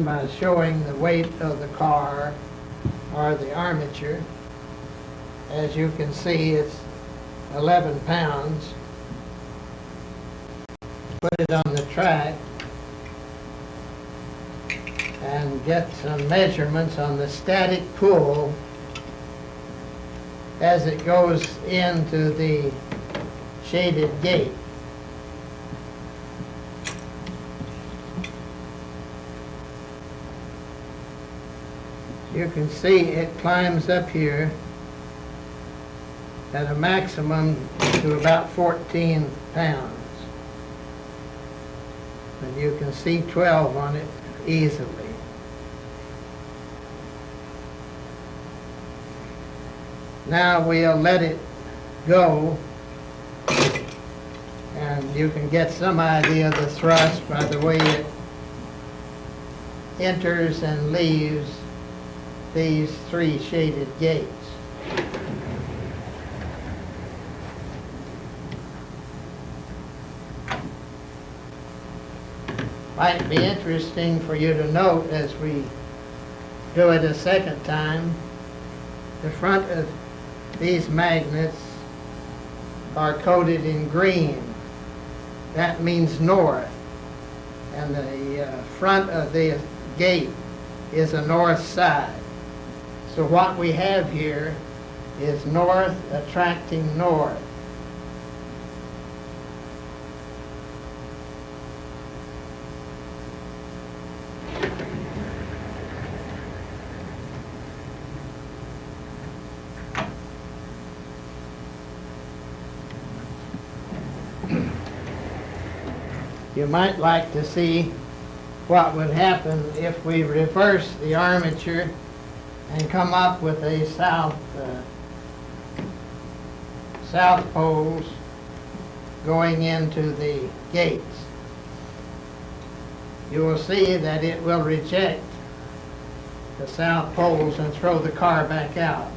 begin by showing the weight of the car or the armature. As you can see, it's 11 pounds. Put it on the track and get some measurements on the static pull as it goes into the shaded gate. You can see it climbs up here at a maximum to about 14 pounds. And you can see 12 on it easily. Now we'll let it go, and you can get some idea of the thrust by the way it enters and leaves these three shaded gates. Might be interesting for you to note as we do it a second time, the front of these magnets are coated in green. That means north. And the front of the gate is a north side. So what we have here is north attracting north. You might like to see what would happen if we reverse the armature and come up with a south poles going into the gates. You will see that it will reject the south poles and throw the car back out.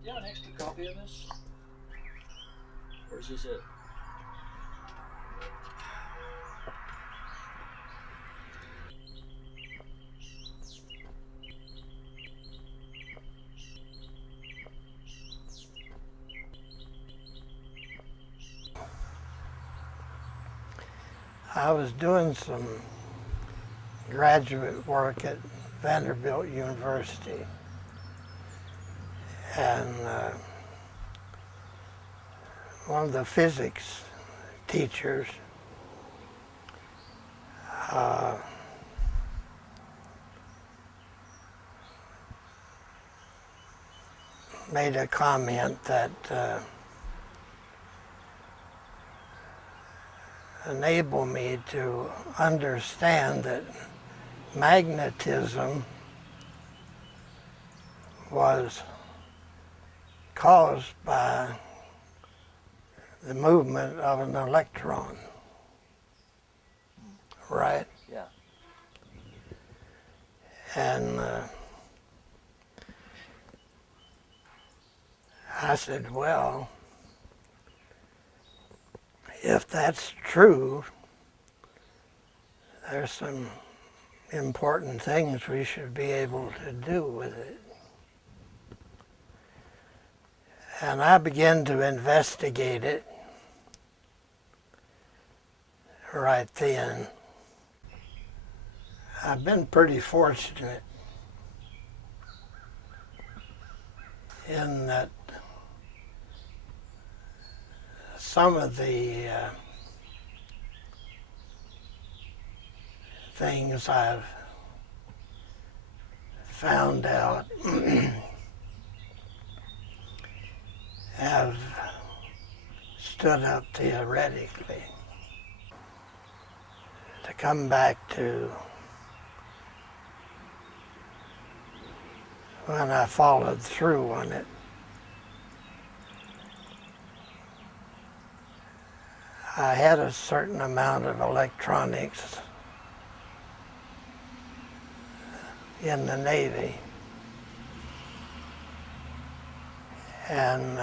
Do you have an extra copy of this? Or is this it? I was doing some graduate work at Vanderbilt University. And one of the physics teachers made a comment that enabled me to understand that magnetism was caused by the movement of an electron, right? Yeah. And I said, well, if that's true, there's some important things we should be able to do with it. And I began to investigate it right then. I've been pretty fortunate in that some of the things I've found out have stood up theoretically. To come back to when I followed through on it, I had a certain amount of electronics in the Navy. And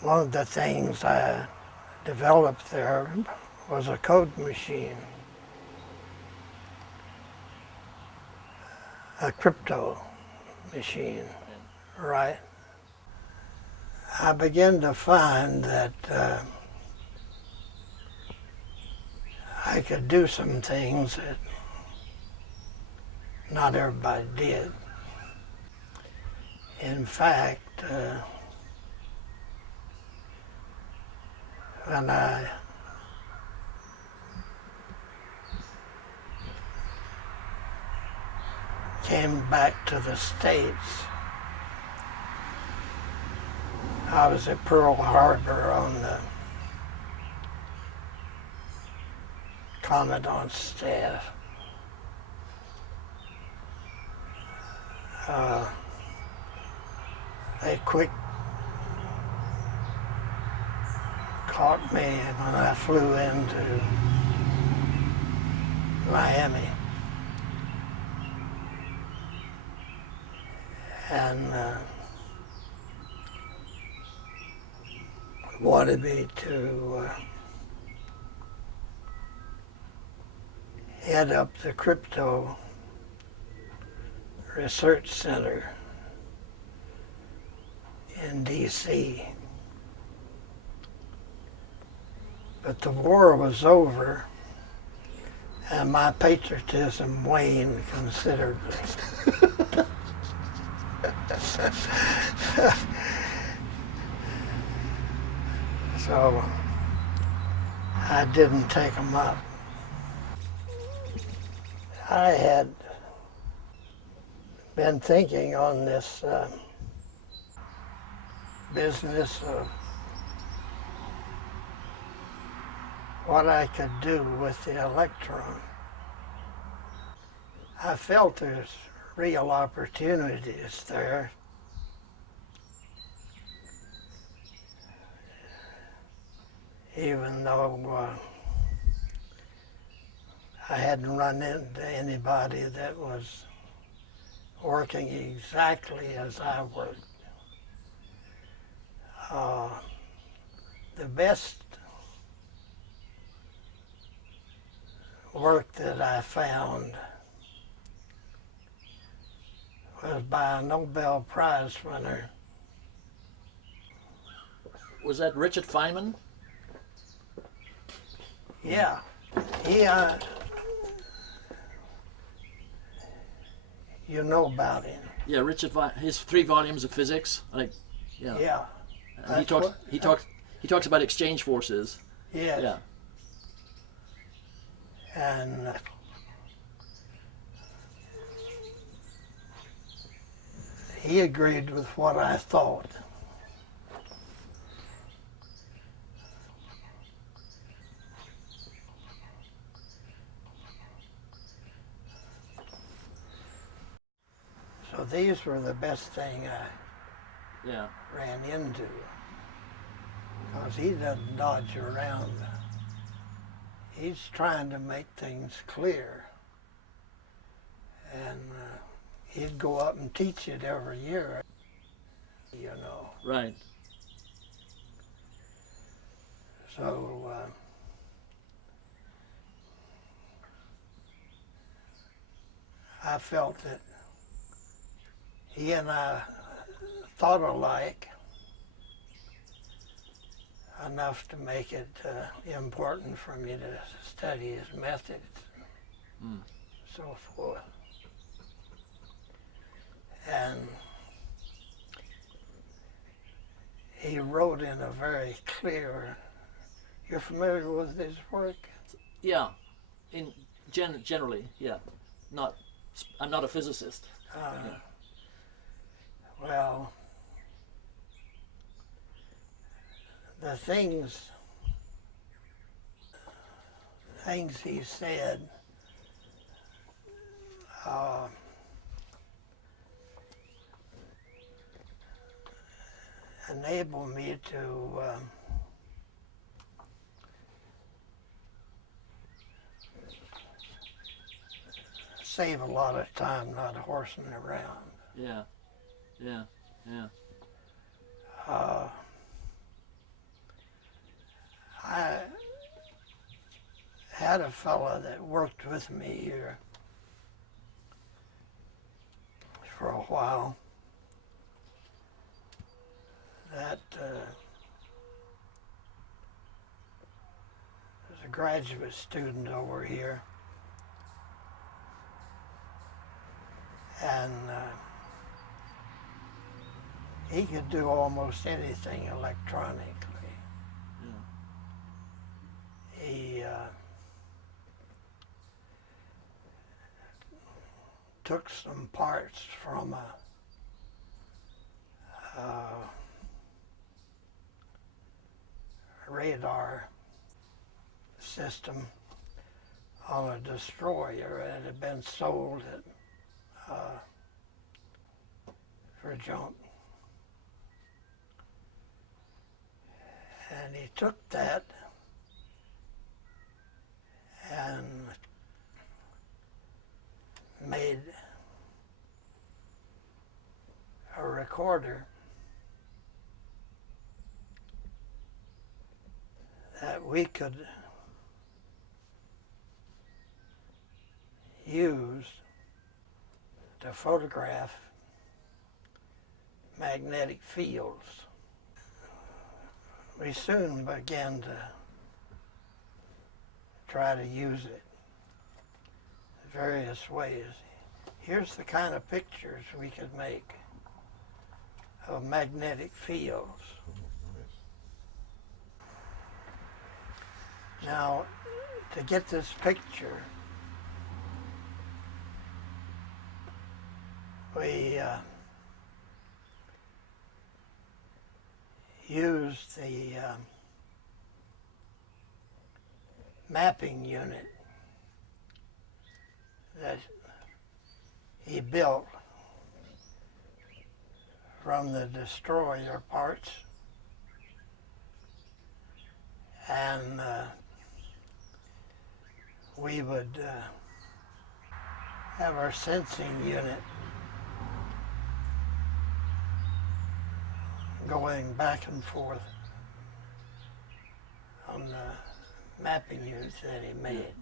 one of the things I developed there was a code machine, a crypto machine, right? I began to find that I could do some things that not everybody did. In fact, when I came back to the States, I was at Pearl Harbor on the Commandant's staff. They quick caught me when I flew into Miami. And wanted me to head up the crypto research center in D.C. But the war was over and my patriotism waned considerably. So I didn't take them up. I had been thinking on this business of what I could do with the electron. I felt there's real opportunities there. Even though I hadn't run into anybody that was working exactly as I worked. The best work that I found was by a Nobel Prize winner. Was that Richard Feynman? Yeah, You know about him. Yeah, his 3 volumes of physics. Yeah. Yeah. And he talks about exchange forces. Yes. Yeah. And he agreed with what I thought. So these were the best thing I ran into, because he doesn't dodge around. He's trying to make things clear, and he'd go up and teach it every year, you know. Right. So I felt that he and I thought alike enough to make it important for me to study his methods, so forth. And he wrote in a very clear, you're familiar with his work? Yeah. Generally, yeah. I'm not a physicist. Well, the things he said enable me to save a lot of time not horsing around. Yeah. I had a fellow that worked with me here for a while that was a graduate student over here, and he could do almost anything electronically. He took some parts from a radar system on a destroyer that had been sold for junk. And he took that and made a recorder that we could use to photograph magnetic fields. We soon began to try to use it in various ways. Here's the kind of pictures we could make of magnetic fields. Now, to get this picture, we used the mapping unit that he built from the destroyer parts, and we would have our sensing unit going back and forth on the mapping units that he made.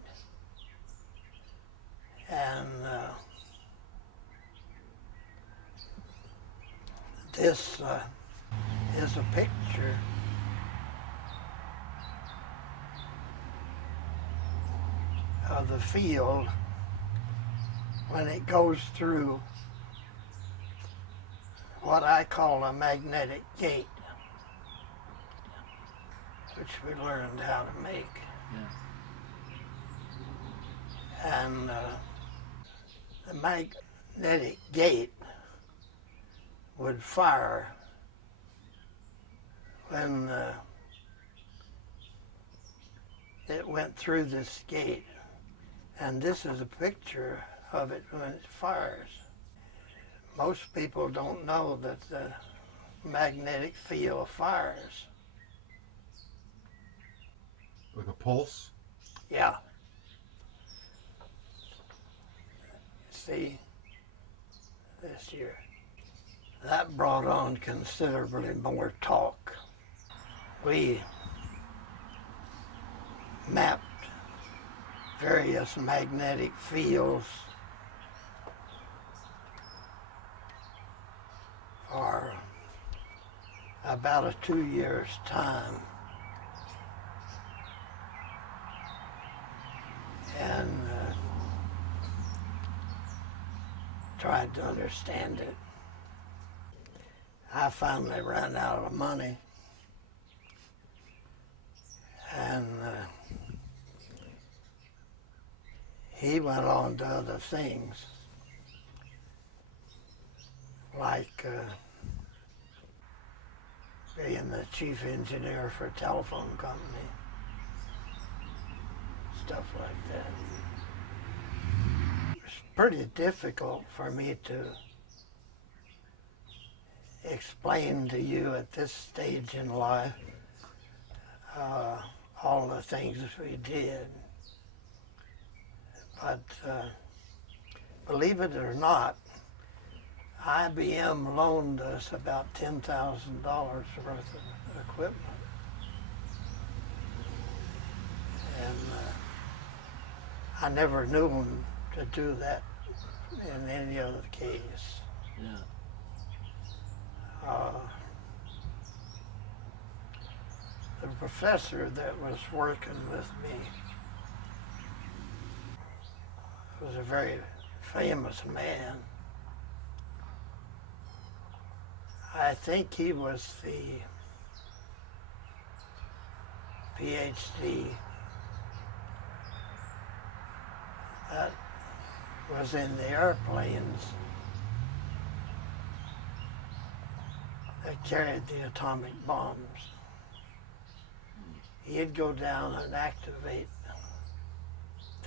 And this is a picture of the field when it goes through what I call a magnetic gate, which we learned how to make. Yeah. And the magnetic gate would fire when it went through this gate. And this is a picture of it when it fires. Most people don't know that the magnetic field fires. Like a pulse? Yeah. See this here. That brought on considerably more talk. We mapped various magnetic fields for about a 2 years' time. And tried to understand it. I finally ran out of money, and he went on to other things, like being the chief engineer for a telephone company, stuff like that. It was pretty difficult for me to explain to you at this stage in life all the things we did. But believe it or not, IBM loaned us about $10,000 worth of equipment. And I never knew them to do that in any other case. Yeah. The professor that was working with me was a very famous man. I think he was the PhD that was in the airplanes that carried the atomic bombs. He'd go down and activate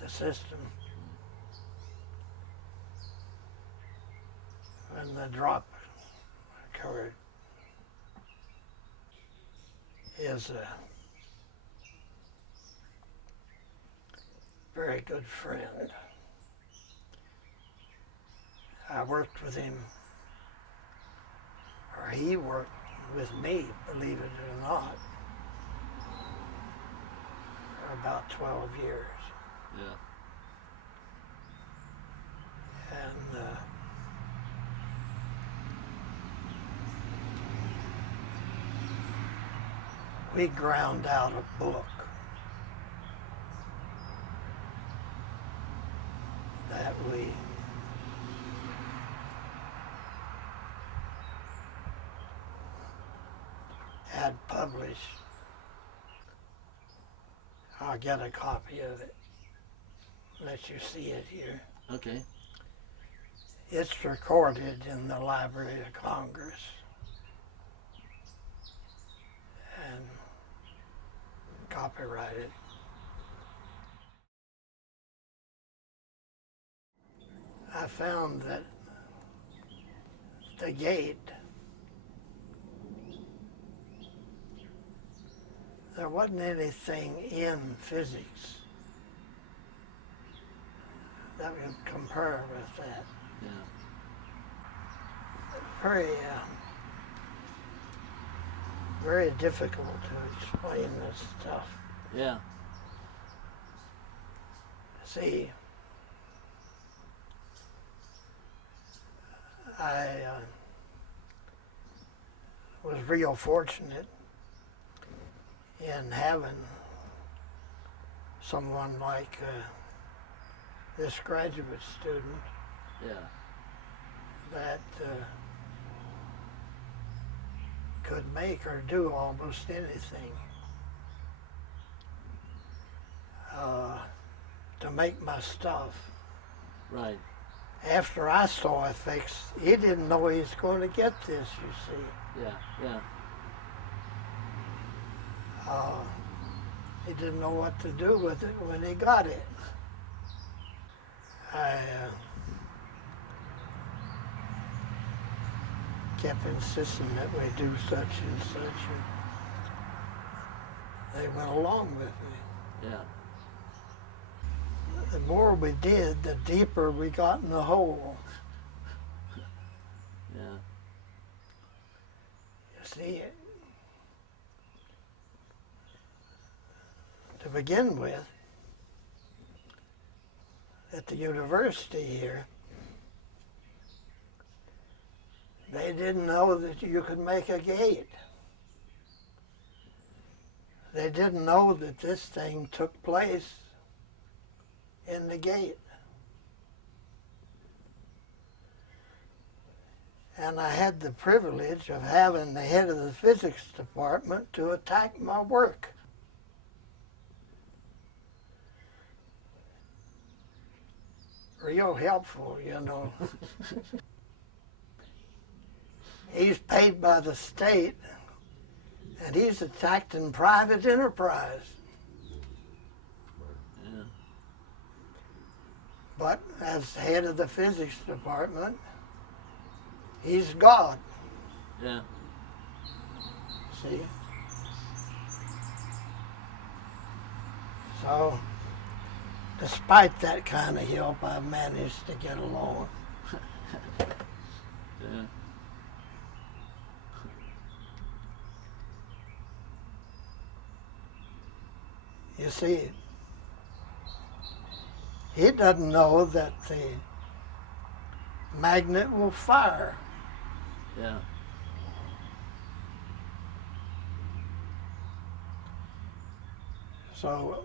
the system when the drop occurred. Is a very good friend. I worked with him, or he worked with me, believe it or not, for about 12 years. Yeah. And we ground out a book that we had published. I'll get a copy of it, let you see it here. Okay. It's recorded in the Library of Congress and copyrighted. I found that the gate, there wasn't anything in physics that would compare with that. Yeah. Very, very difficult to explain this stuff. Yeah. See, I was real fortunate in having someone like this graduate student Yeah. that could make or do almost anything to make my stuff. Right. After I saw it fixed, he didn't know he was going to get this, you see. Yeah. Yeah. He didn't know what to do with it when he got it. I kept insisting that we do such and such, and they went along with me. Yeah. The more we did, the deeper we got in the hole. Yeah. You see, to begin with, at the university here, they didn't know that you could make a gate. They didn't know that this thing took place in the gate. And I had the privilege of having the head of the physics department to attack my work. Real helpful, you know. He's paid by the state, and he's attacked in private enterprise. Yeah. But as head of the physics department, he's God, Yeah. see? So, despite that kind of help, I managed to get along. Yeah. You see, he doesn't know that the magnet will fire. Yeah. So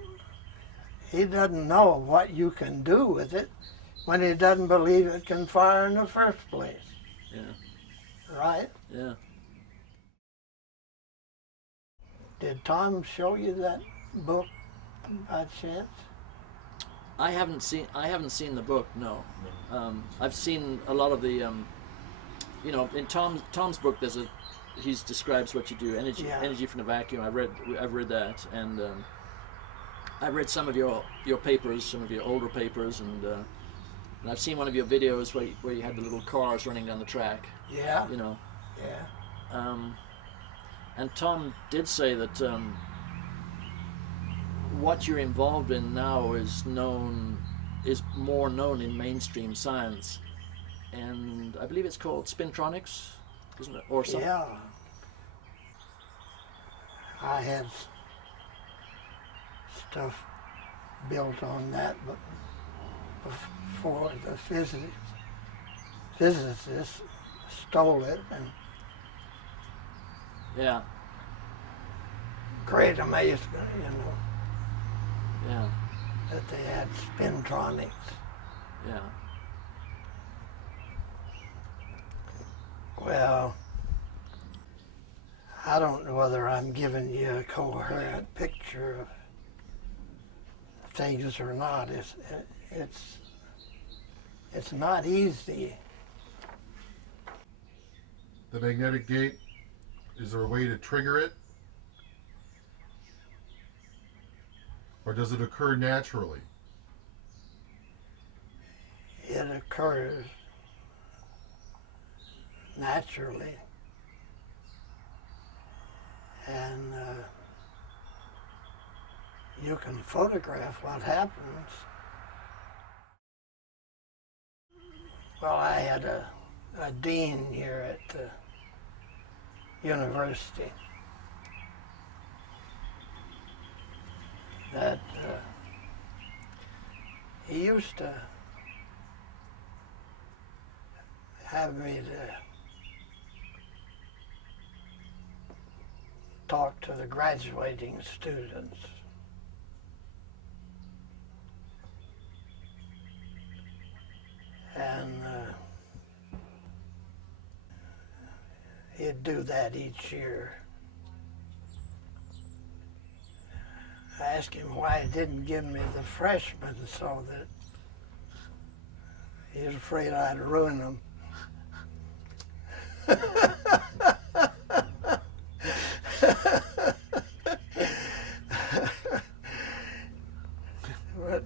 he doesn't know what you can do with it when he doesn't believe it can fire in the first place, Yeah. right? Yeah. Did Tom show you that book by chance? I haven't seen the book. No. I've seen a lot of the. In Tom's book, he describes what you do, energy from the vacuum. I've read that, and I read some of your papers, some of your older papers, and I've seen one of your videos where you had the little cars running down the track. Yeah. You know. Yeah. And Tom did say that what you're involved in now is more known in mainstream science, and I believe it's called spintronics, isn't it, or something? Yeah. I had stuff built on that, but before the physicists stole it, and Yeah. great amazement, you know, Yeah. that they had spintronics. Yeah. Well, I don't know whether I'm giving you a coherent picture of things or not. It's not easy. The magnetic gate, is there a way to trigger it? Or does it occur naturally? It occurs naturally, and you can photograph what happens. Well, I had a dean here at the university that he used to have me to talk to the graduating students. And would do that each year. I asked him why he didn't give me the freshmen so that he was afraid I'd ruin them. But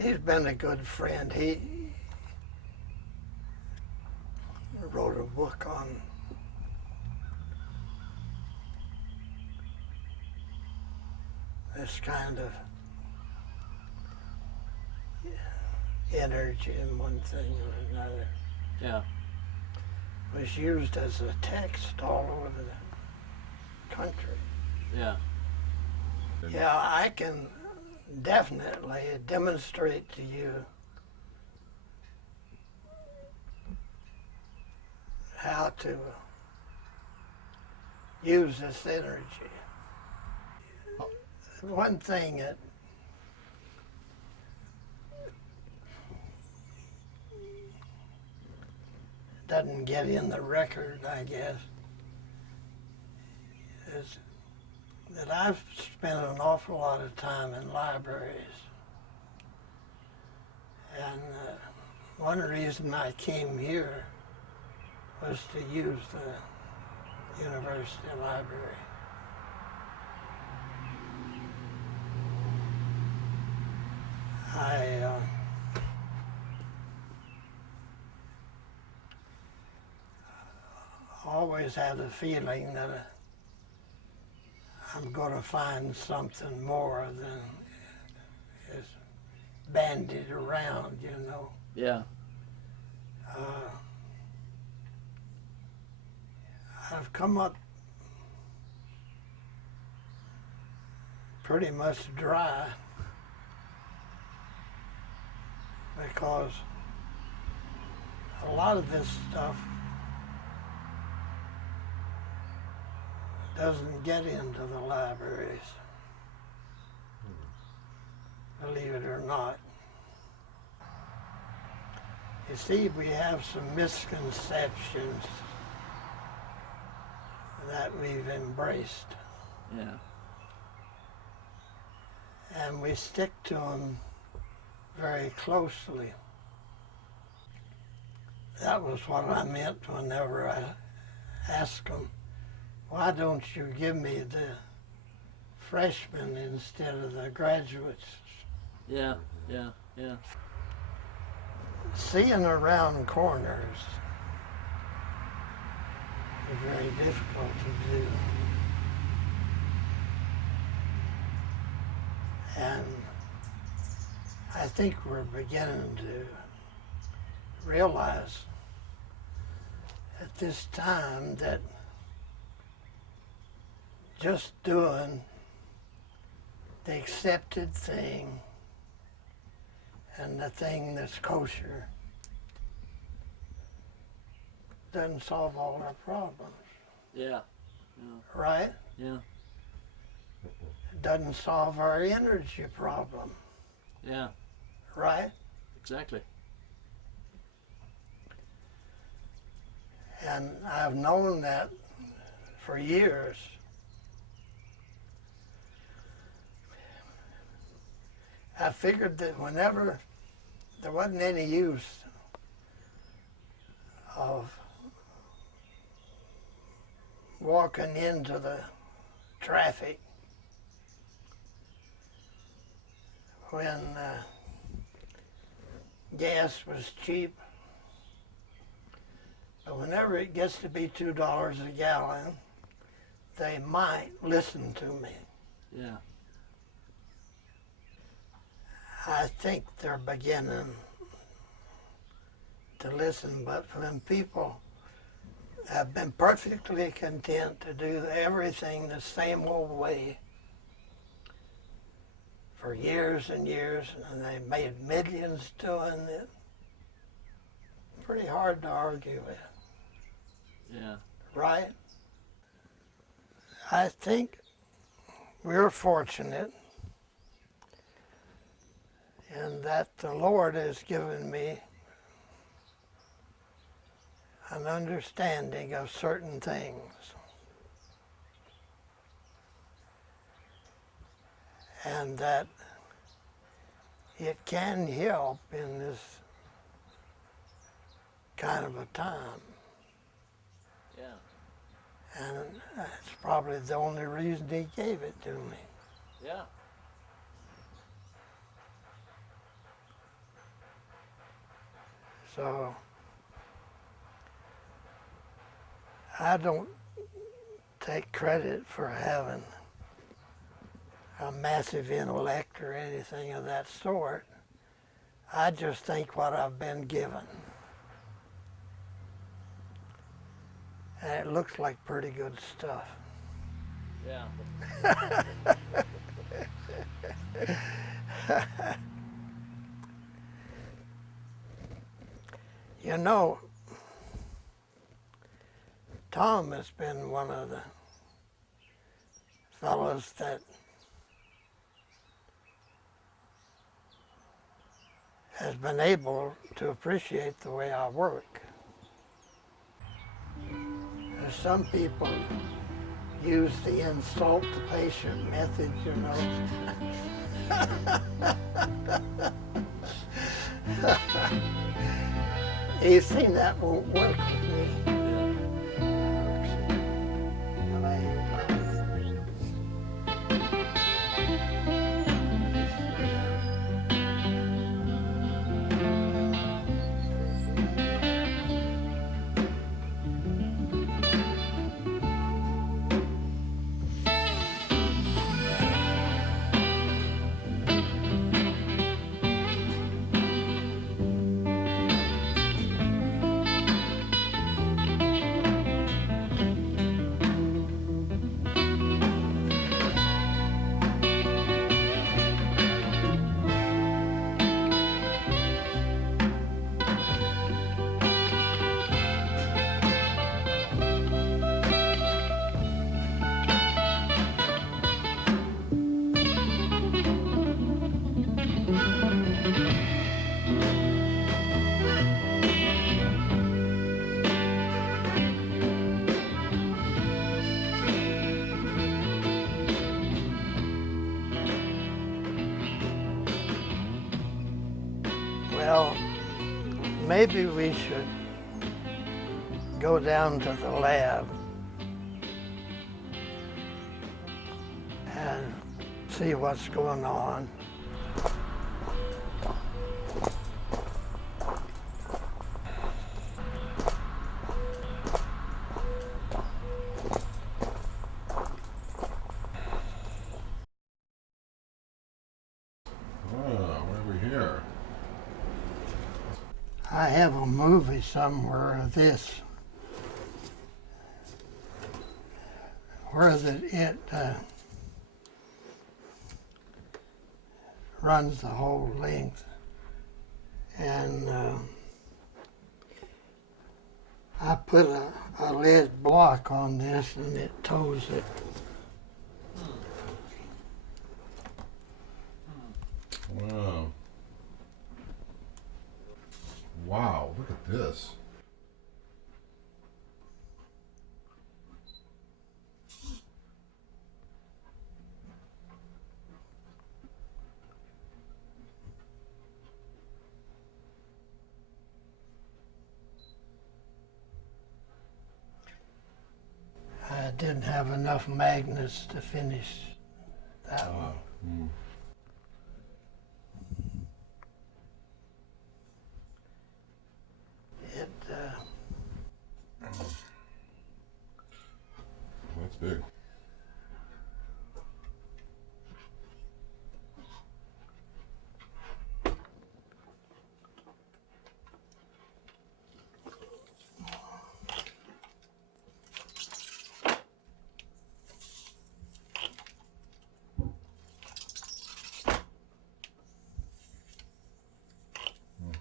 he's been a good friend. He wrote a book on this kind of energy in one thing or another. Yeah. Was used as a text all over the country. Yeah. Yeah, I can definitely demonstrate to you how to use this energy. One thing that doesn't get in the record, I guess, is that I've spent an awful lot of time in libraries. And one reason I came here was to use the university library. I always have the feeling that I'm going to find something more than is bandied around, you know. Yeah. I've come up pretty much dry because a lot of this stuff doesn't get into the libraries, believe it or not. You see, we have some misconceptions that we've embraced. Yeah. And we stick to them very closely. That was what I meant whenever I asked them, why don't you give me the freshmen instead of the graduates? Yeah. Yeah. Yeah. Seeing around corners is very difficult to do. And I think we're beginning to realize at this time that just doing the accepted thing and the thing that's kosher doesn't solve all our problems, Yeah. right? Yeah. It doesn't solve our energy problem, Yeah. right? Exactly. And I've known that for years. I figured that whenever there wasn't any use of walking into the traffic when gas was cheap, but whenever it gets to be $2 a gallon, they might listen to me. Yeah. I think they're beginning to listen, but when people have been perfectly content to do everything the same old way for years and years, and they made millions doing it, pretty hard to argue with, Yeah. right? I think we're fortunate in that the Lord has given me an understanding of certain things. And that it can help in this kind of a time. Yeah. And that's probably the only reason he gave it to me. Yeah. So I don't take credit for having a massive intellect or anything of that sort. I just think what I've been given. And it looks like pretty good stuff. Yeah. You know, Tom has been one of the fellows that has been able to appreciate the way I work. There's some people use the insult the patient method, you know. You see, that won't work with me. Well, maybe we should go down to the lab and see what's going on. Why are we here? I have a movie somewhere of this, where it runs the whole length, and I put a lead block on this and it tows it. Wow. Wow, look at this. I didn't have enough magnets to finish that one. Mm. That's big.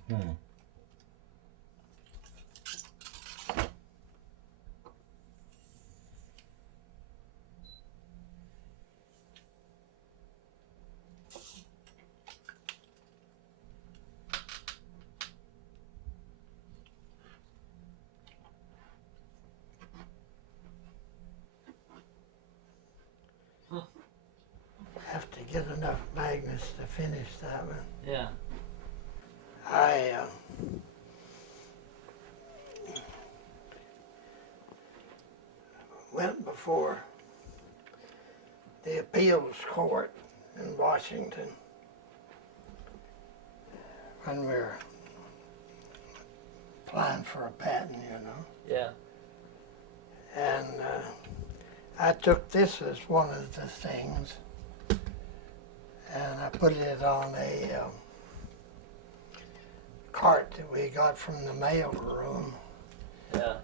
Hmm. get enough magnets to finish that one. Yeah. I went before the appeals court in Washington when we were applying for a patent, you know. Yeah. And I took this as one of the things, and I put it on a cart that we got from the mail room, Yeah.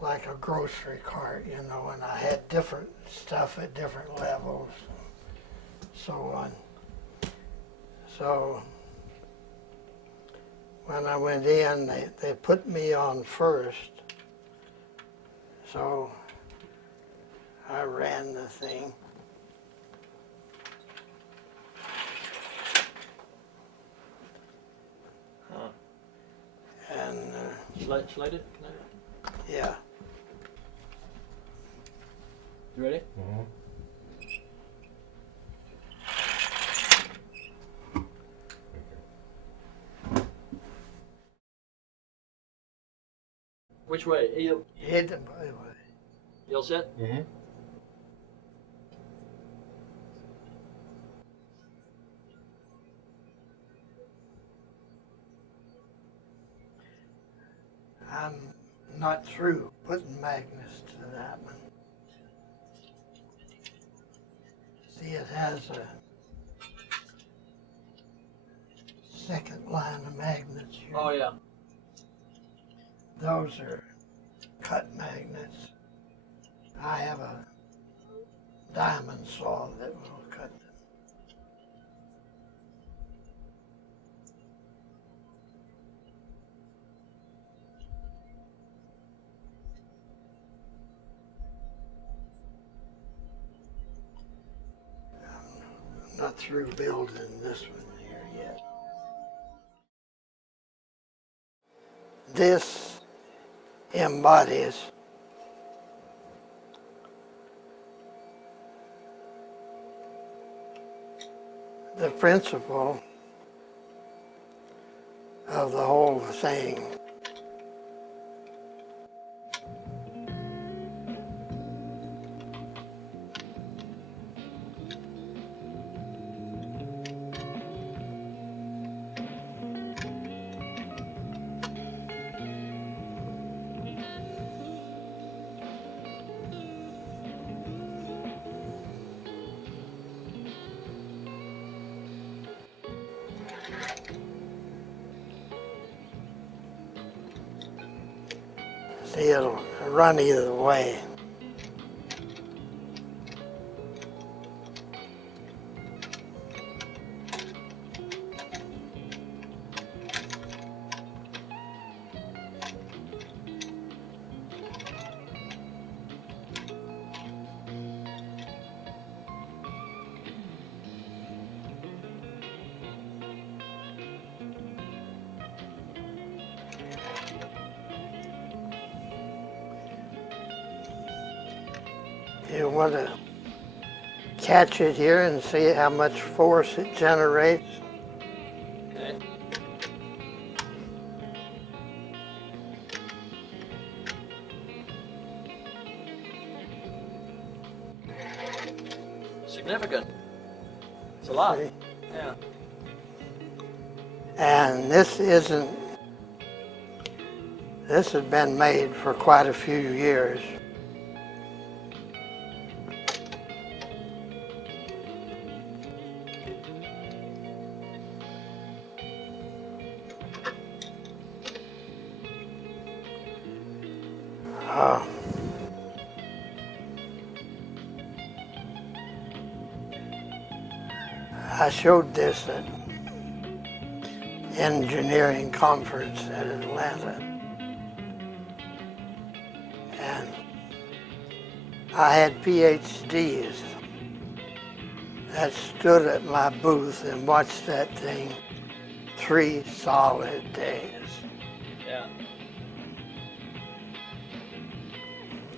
like a grocery cart, you know, and I had different stuff at different levels, and so on. So when I went in, they put me on first, so I ran the thing. Huh. And Slide it? yeah, You ready? Which way? You hit the, all set? Mm-hmm. I'm not through putting magnets to that one. See, it has a second line of magnets here. Oh yeah. Those are cut magnets. I have a diamond saw that will cut them. I'm not through building this one here yet. This embodies the principle of the whole thing. See, it'll run either way. You want to catch it here and see how much force it generates. Okay. Significant. It's a lot. See? Yeah. And this has been made for quite a few years. I showed this at engineering conference at Atlanta. And I had PhDs that stood at my booth and watched that thing 3 solid days. Yeah.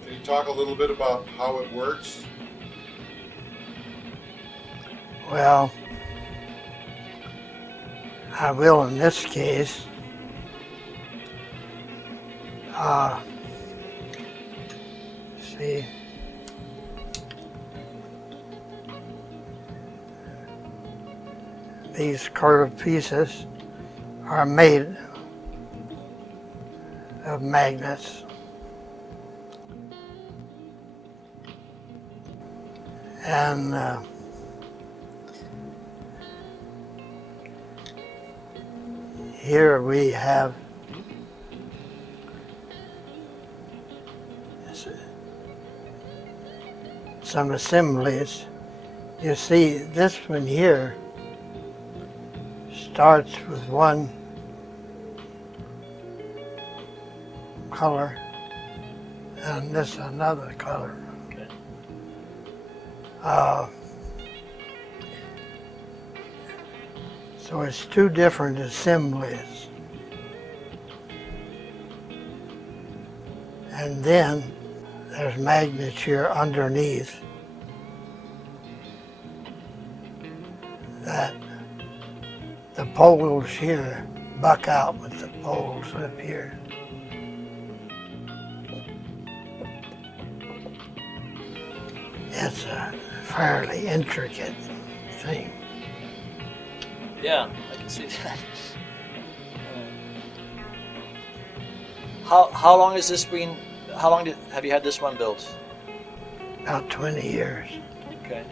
Can you talk a little bit about how it works? Well, I will in this case. See, these curved pieces are made of magnets. And here we have some assemblies. You see, this one here starts with one color and this another color. Okay. So it's two different assemblies. And then there's magnets here underneath that the poles here buck out with the poles up here. It's a fairly intricate thing. Yeah, I can see that. How long has this been? How long have you had this one built? About 20 years. Okay.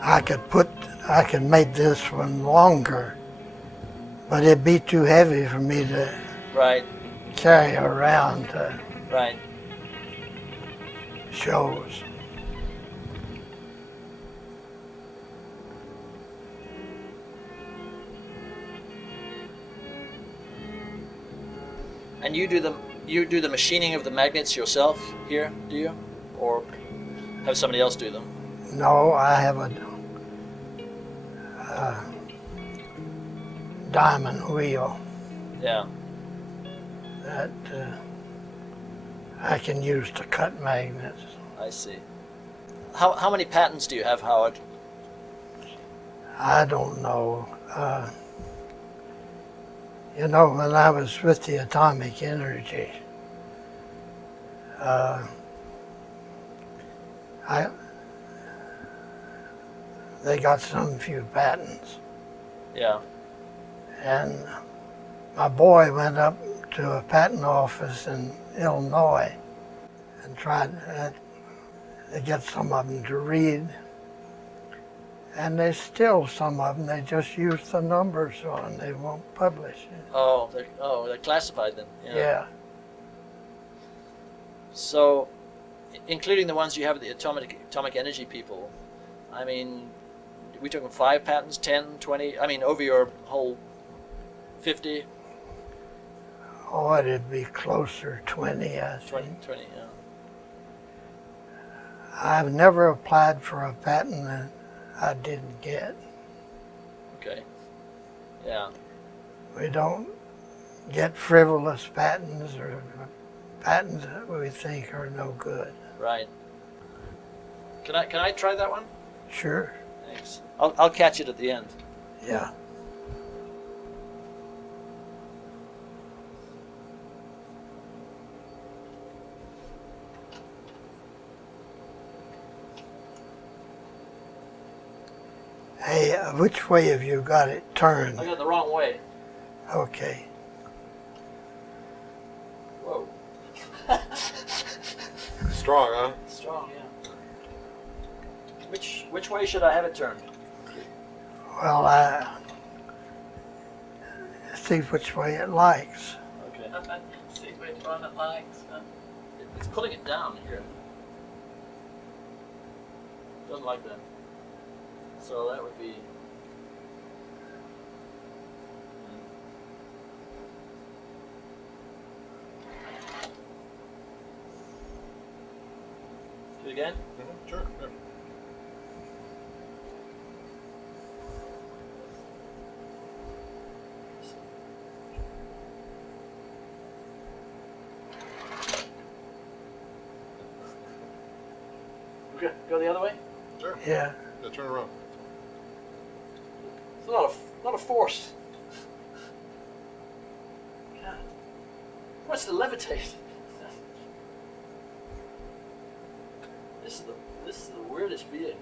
I could make this one longer, but it'd be too heavy for me to Right. carry around to Right. shows. And you do the machining of the magnets yourself here, do you? Or have somebody else do them? No, I have a diamond wheel Yeah. that I can use to cut magnets. I see. How many patents do you have, Howard? I don't know. You know, when I was with the atomic energy, they got some few patents. Yeah. And my boy went up to a patent office in Illinois and tried to get some of them to read. And they still, some of them, they just use the numbers on, they won't publish it. Oh, they're classified then. Yeah. So, including the ones you have at the atomic energy people, I mean, we talking 5 patents, 10, 20? I mean, over your whole 50, Oh, it'd be closer 20, I 20, think. 20, yeah. I've never applied for a patent that I didn't get. Okay. Yeah. We don't get frivolous patents or patents that we think are no good. Right. Can I try that one? Sure. Thanks. I'll catch it at the end. Yeah. Hey, which way have you got it turned? I got it the wrong way. Okay. Whoa. Strong, huh? Strong, yeah. Which way should I have it turned? Well, I see which way it likes. Okay. See which one it likes. It's pulling it down here. Doesn't like that. So that would be. Do it again? Mm-hmm. Sure. Yeah. go the other way? Sure. Yeah. Yeah, turn around. It's a lot of force. God. What's the levitate? This is the weirdest being.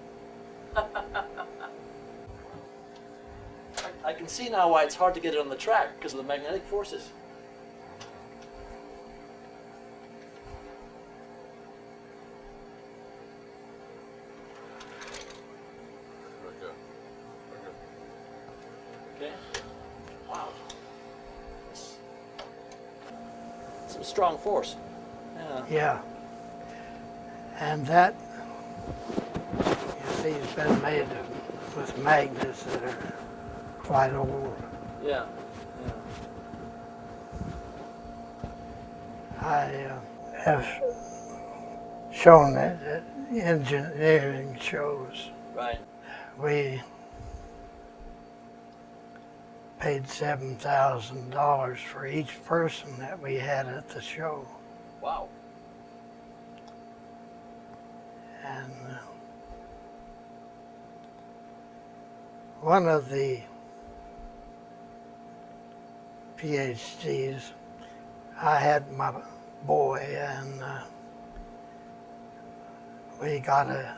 I can see now why it's hard to get it on the track because of the magnetic forces. Very good. Very good. Okay. Wow. It's a strong force. Yeah. Yeah. And that, you see, has been made with magnets that are quite old. Yeah. I have shown it at engineering shows. Right. We paid $7,000 for each person that we had at the show. Wow. And one of the PhDs, I had my boy, and we got a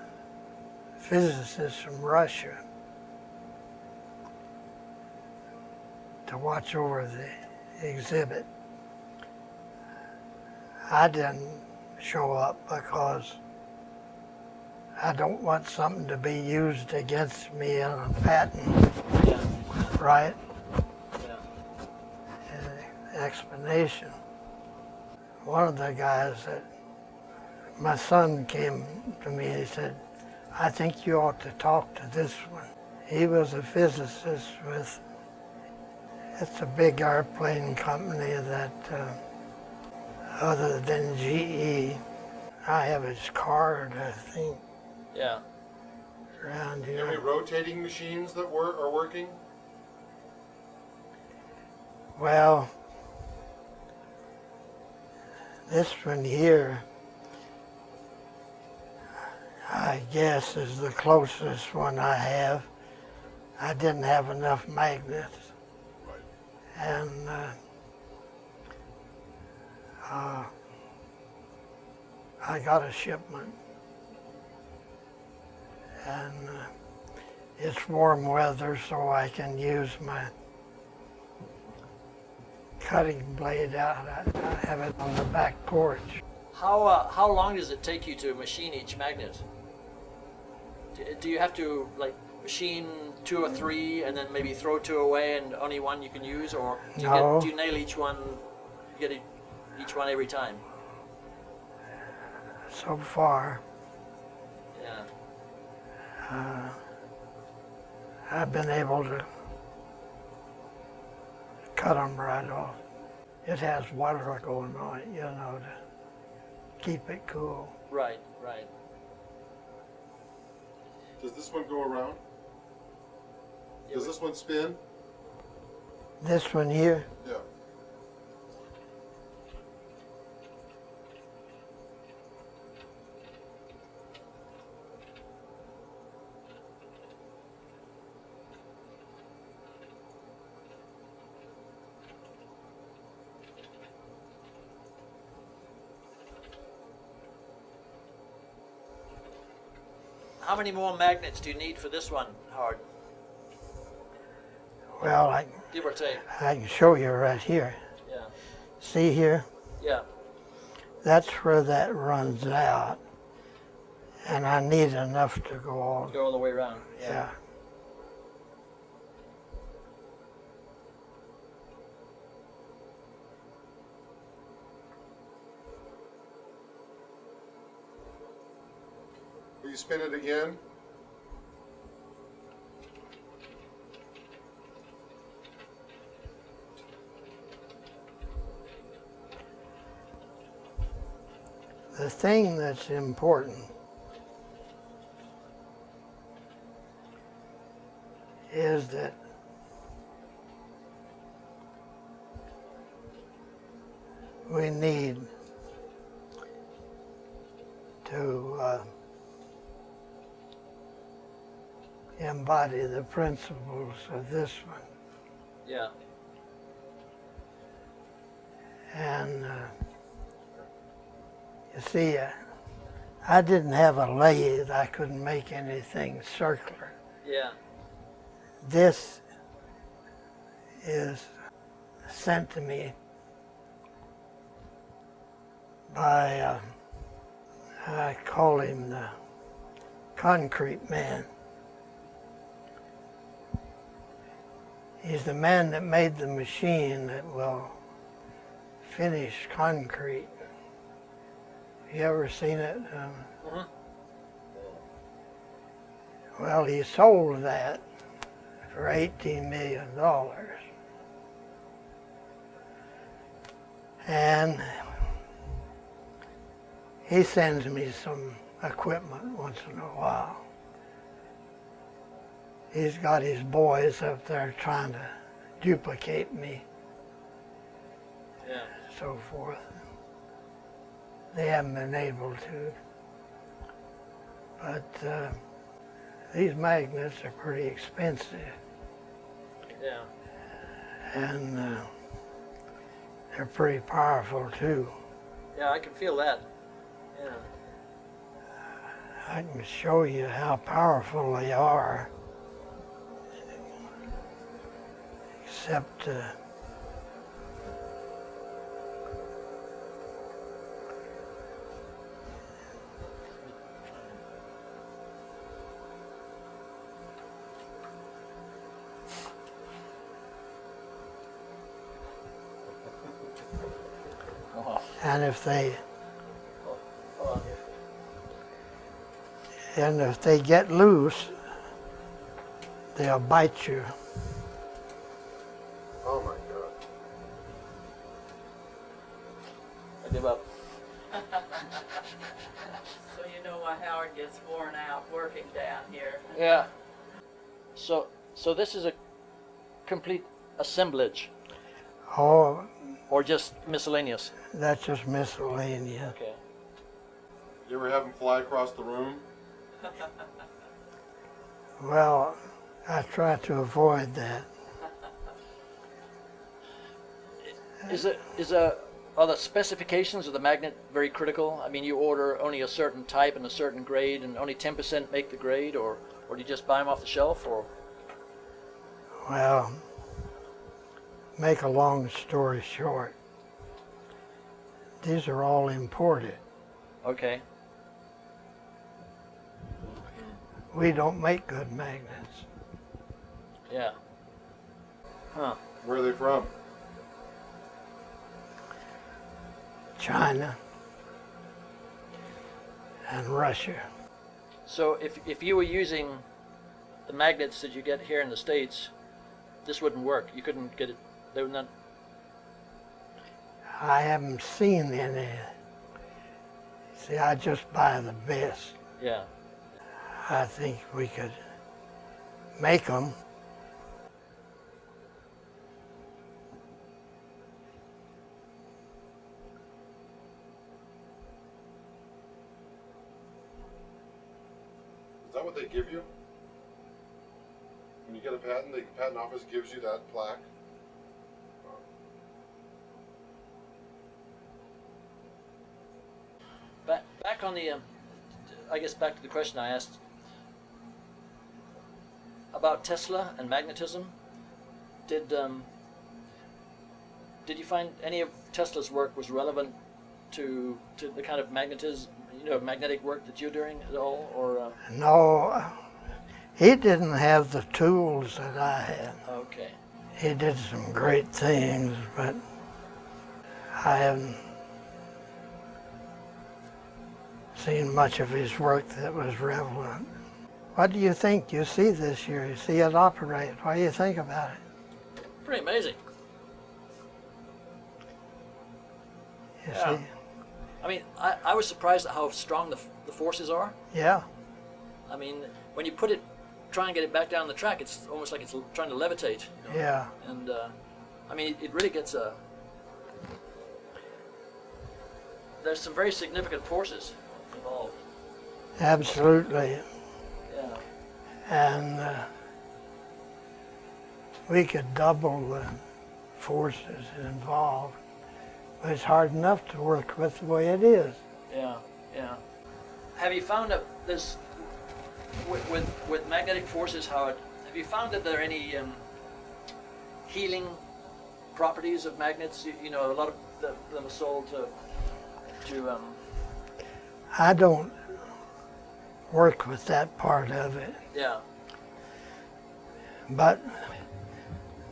physicist from Russia to watch over the exhibit. I didn't show up because I don't want something to be used against me in a patent, Yeah. right? Yeah. Explanation. One of the guys that my son came to me and he said, I think you ought to talk to this one. He was a physicist with, it's a big airplane company that other than GE, I have his card, I think, Yeah. around Do you have any here. rotating machines that are working? Well, this one here, I guess, is the closest one I have. I didn't have enough magnets, Right. and I got a shipment, and it's warm weather, so I can use my cutting blade out. I have it on the back porch. How long does it take you to machine each magnet? Do you have to like machine 2 or 3 and then maybe throw 2 away and only one you can use, or No. do you nail each one? You get each one every time? So far, Yeah. I've been able to cut them right off. It has water going on it, you know, to keep it cool. Right. Right. Does this one go around? Yeah, Does this one spin? This one here, Yeah. How many more magnets do you need for this one, Howard? well, I Give or take. can show you right here. Yeah. See here? Yeah. That's where that runs out. And I need enough to go all, Go all the way around. yeah. Will you spin it again? The thing that's important is that we need to embody the principles of this one. Yeah. And you see, I didn't have a lathe. I couldn't make anything circular. Yeah. This is sent to me by, I call him the concrete man. He's the man that made the machine that will finish concrete. You ever seen it? Well, he sold that for $18 million. And he sends me some equipment once in a while. He's got his boys up there trying to duplicate me, Yeah. so forth. They haven't been able to. But these magnets are pretty expensive. Yeah. And they're pretty powerful too. Yeah, I can feel that. Yeah. I can show you how powerful they are. Except and if they get loose, they'll bite you. Oh my God. I give up. So you know why Howard gets worn out working down here. Yeah. So this is a complete assemblage, Oh, or just miscellaneous? that's just miscellaneous. Okay. You ever have them fly across the room? Well, I try to avoid that. Are the specifications of the magnet very critical? I mean, you order only a certain type and a certain grade, and only 10% make the grade, or do you just buy them off the shelf, or? Well, make a long story short, these are all imported. Okay. We don't make good magnets. Yeah. Huh. Where are they from? China and Russia. So if you were using the magnets that you get here in the States, this wouldn't work. You couldn't get it. They would not. I haven't seen any. See, I just buy the best. Yeah. I think we could make them. Is that what they give you? When you get a patent, the patent office gives you that plaque? Back on the, I guess back to the question I asked about Tesla and magnetism. Did you find any of Tesla's work was relevant to the kind of magnetic work that you're doing at all, or? No, he didn't have the tools that I had. Okay. He did some great things, but I haven't seen much of his work that was relevant. What do you think? You see this year, you see it operate. What do you think about it? Pretty amazing. You Yeah. see? I mean, I was surprised at how strong the forces are. Yeah. I mean, when you try and get it back down the track, it's almost like it's trying to levitate. You know? Yeah. And I mean, it really gets there's some very significant forces involved. Absolutely. Yeah. and we could double the forces involved. But it's hard enough to work with the way it is. Yeah, yeah. Have you found that this, with magnetic forces, Howard, have you found that there are any healing properties of magnets? You know, a lot of them are sold to I don't work with that part of it, yeah, but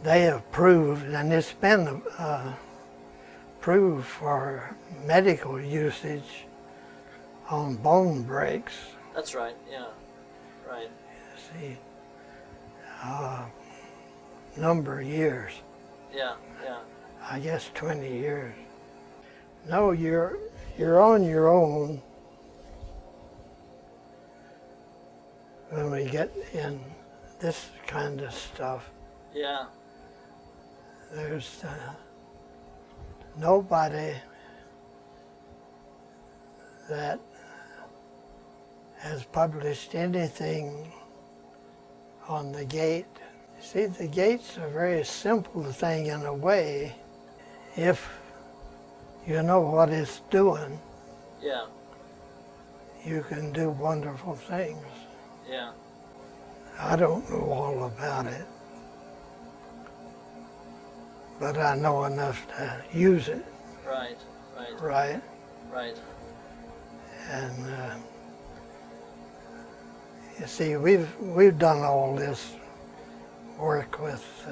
they have proved, and it's been proved for medical usage on bone breaks. that's right, yeah, right, See, number of years, yeah, yeah, I guess 20 years. No, you're on your own when we get in this kind of stuff. yeah, There's nobody that has published anything on the gate. See, the gate's a very simple thing in a way. If you know what it's doing, yeah, you can do wonderful things. yeah, I don't know all about it, but I know enough to use it, right, right, right? right, And you see, we've done all this work with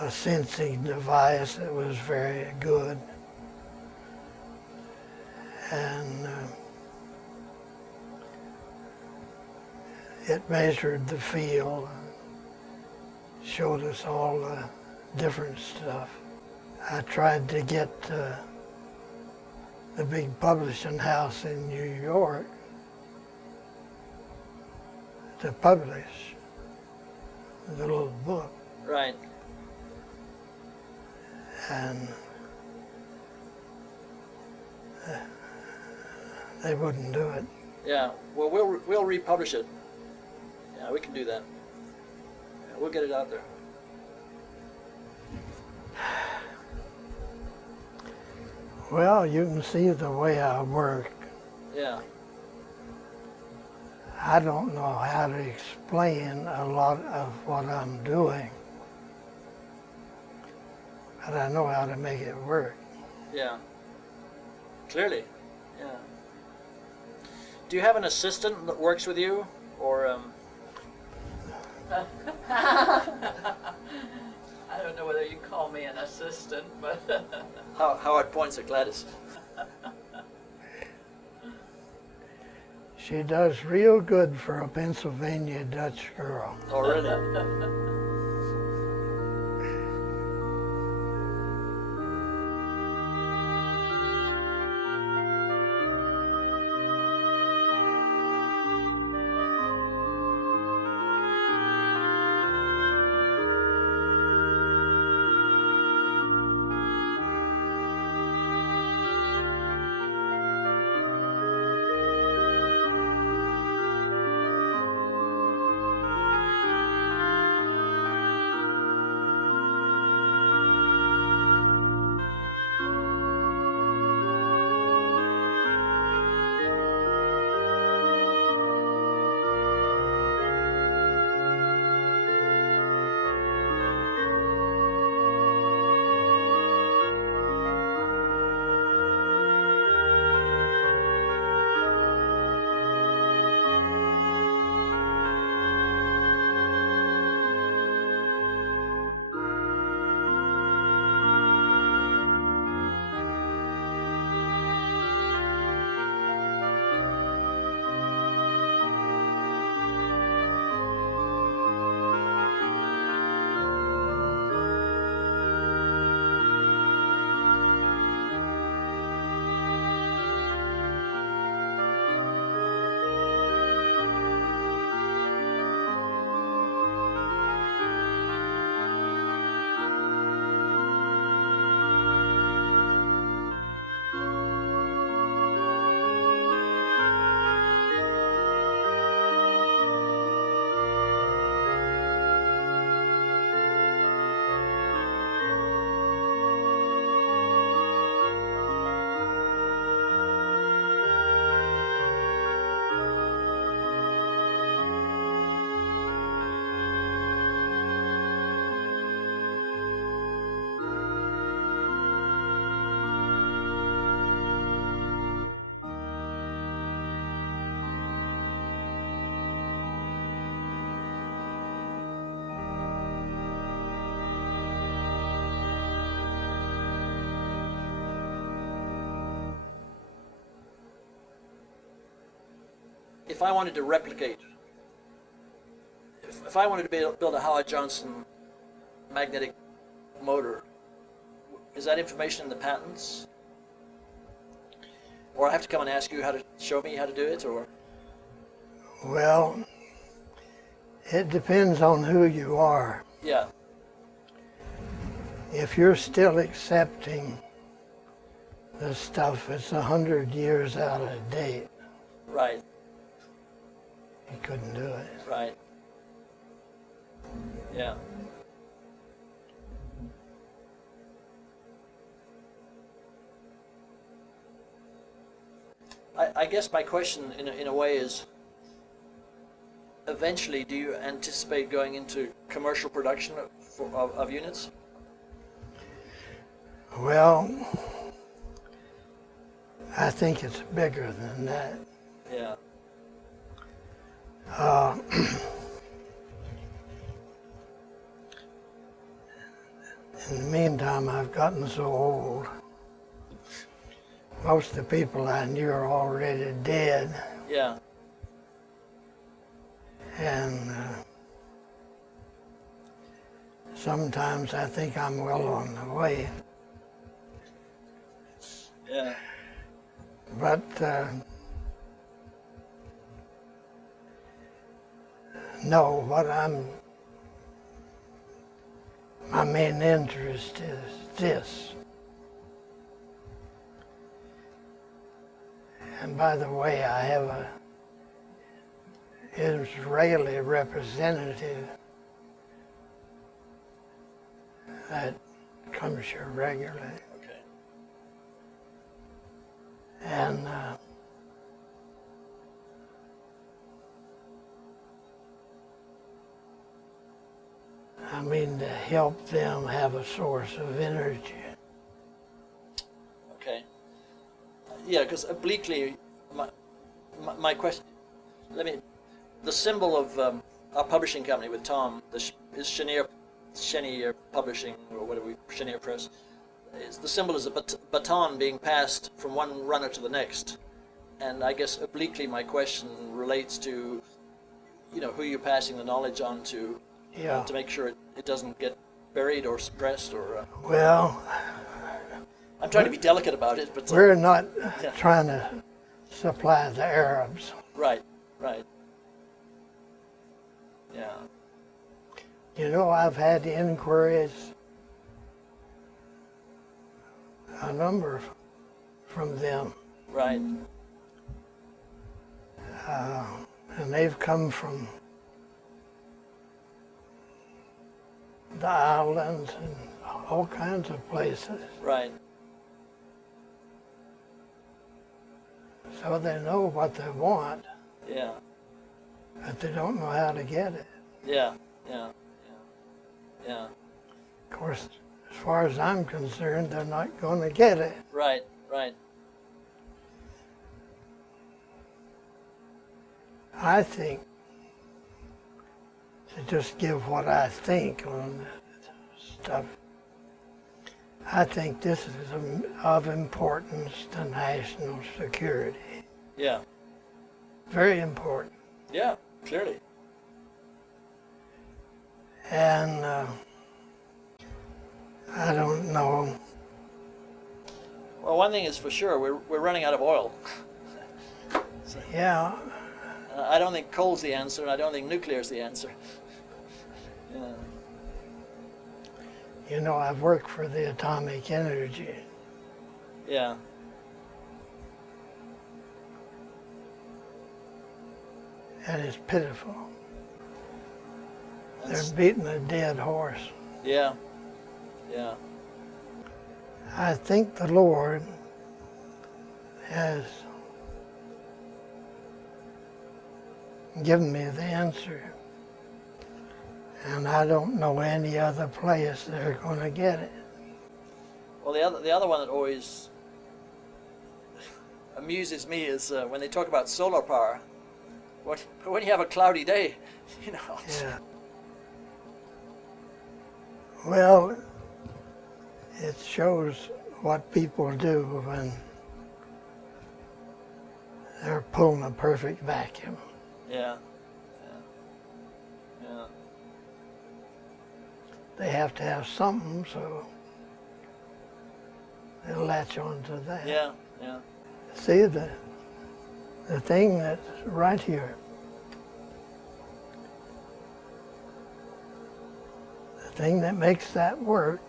a sensing device that was very good, and it measured the field, showed us all the different stuff. I tried to get the big publishing house in New York to publish the little book, right. and they wouldn't do it. Yeah. Well, we'll republish it. Yeah, we can do that. Yeah, we'll get it out there. Well, you can see the way I work. Yeah. I don't know how to explain a lot of what I'm doing, but I know how to make it work. Yeah. Clearly. Yeah. Do you have an assistant that works with you, or I don't know whether you call me an assistant, but Howard points at Gladys? She does real good for a Pennsylvania Dutch girl. Oh, really? if I wanted to replicate, if I wanted to build a Howard Johnson magnetic motor, is that information in the patents? Or I have to come and ask you how to show me how to do it, or? Well, it depends on who you are. Yeah, If you're still accepting the stuff that's 100 years out of date, right, you couldn't do it. right. Yeah. I guess my question in a way is, eventually do you anticipate going into commercial production of units? Well, I think it's bigger than that. Yeah, In the meantime, I've gotten so old. Most of the people I knew are already dead, yeah, and sometimes I think I'm well on the way. yeah, But no, my main interest is this. And by the way, I have a Israeli representative that comes here regularly. okay, And I mean, to help them have a source of energy. okay. Yeah, because obliquely, my question, the symbol of our publishing company with Tom, is Chenier Publishing, or whatever, Chenier Press. The symbol is a baton being passed from one runner to the next. And I guess obliquely my question relates to, who you're passing the knowledge on to, Yeah. to make sure it doesn't get buried or suppressed, or... Well, I'm trying to be delicate about it, but... we're not trying to supply the Arabs. Right, right. Yeah, You know, I've had inquiries, a number from them, right, and they've come from the islands and all kinds of places. right. So they know what they want, Yeah, but they don't know how to get it. yeah, yeah, yeah, yeah. Of course, as far as I'm concerned, they're not going to get it. Right, right. I think, to just give what I think on stuff, I think this is of importance to national security. Yeah, Very important. yeah, clearly. And I don't know. Well, one thing is for sure, we're running out of oil. Yeah, I don't think coal's the answer, and I don't think nuclear's the answer. Yeah, you know, I've worked for the atomic energy. yeah, And it's pitiful. that's, They're beating a dead horse. yeah, yeah, I think the Lord has given me the answer. And I don't know any other place they're going to get it. Well, the other one that always amuses me is when they talk about solar power. When you have a cloudy day, Yeah. Well, it shows what people do when they're pulling a perfect vacuum. Yeah. Yeah. They have to have something, so they'll latch on to that. Yeah. Yeah. See the thing that's right here. The thing that makes that work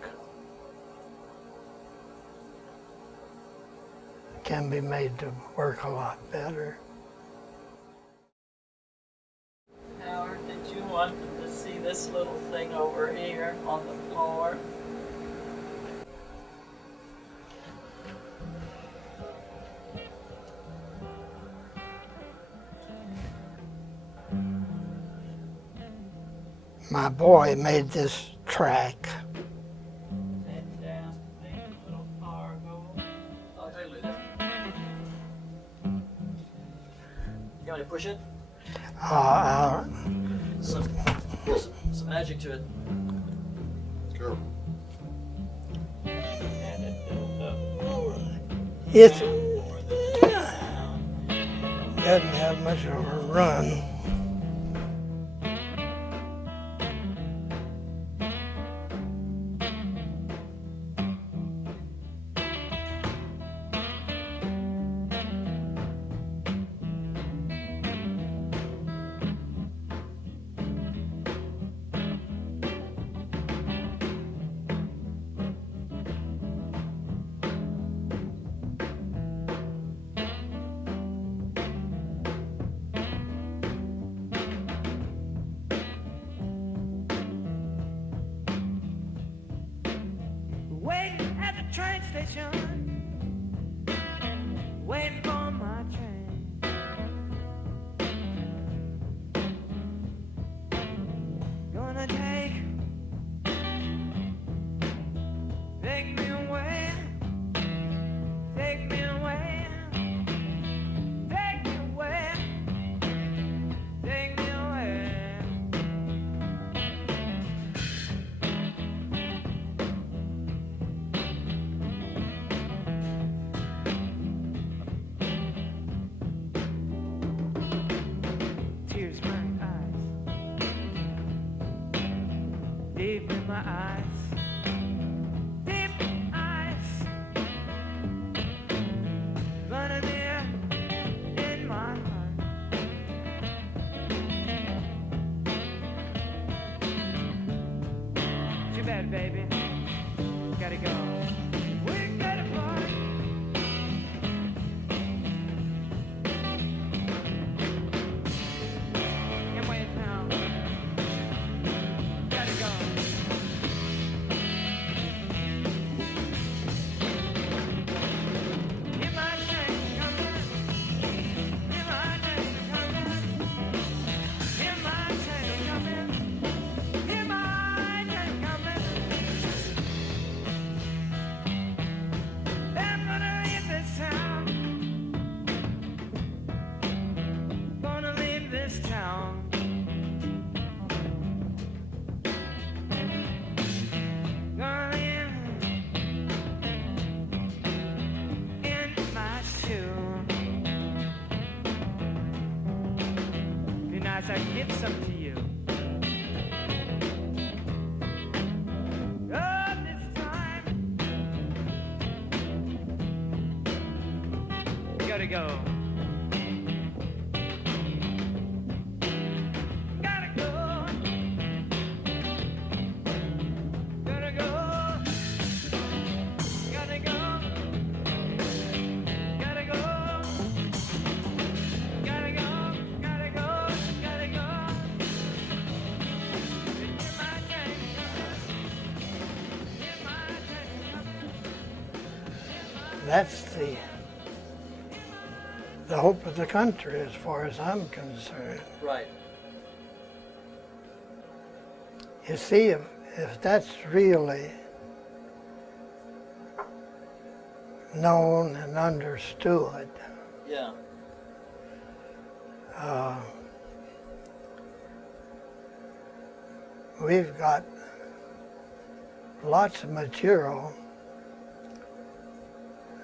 can be made to work a lot better. Howard, did you want them to see this little thing over here on the floor? My boy made this track. Sit down, make a little power go. I'll do that. You want to push it? Some magic to it. Let's go. And it built up more It than down. doesn't have much of a run. Waiting at the train station, waiting for my train. Gonna take me away, take me away, take me away, take me away. Tears in my eyes, deep in my eyes, deep eyes, running here in my heart. Too bad, baby, gotta go. We gotta part. Can't wait now. Gotta go. Hear my train coming. Hear my train coming. Hear my train coming. Hear my train coming. I'm gonna leave this town. Gonna leave this town. Gonna live in my shoe. Be nice, I give some to you. Oh, this time. Gotta go. Gotta go. Gotta go. Gotta go. Gotta go. Gotta go. Gotta go. Gotta go. Hear my train coming. Hear my train coming. That's the hope of the country as far as I'm concerned. Right. You see, if that's really known and understood, Yeah. we've got lots of material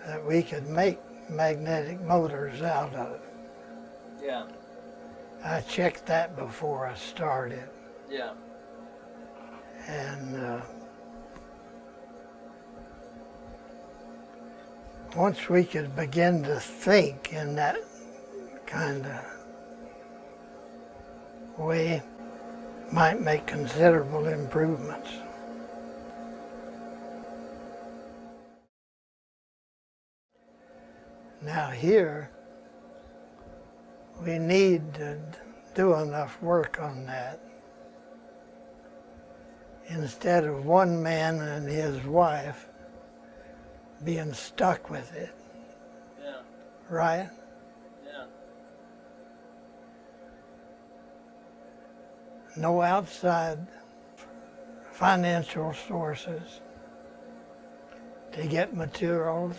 that we could make magnetic motors out of. Yeah. I checked that before I started. Yeah. And once we could begin to think in that kind of way, might make considerable improvements. Now here, we need to do enough work on that. Instead of one man and his wife being stuck with it, Yeah. right? Yeah. No outside financial sources to get materials.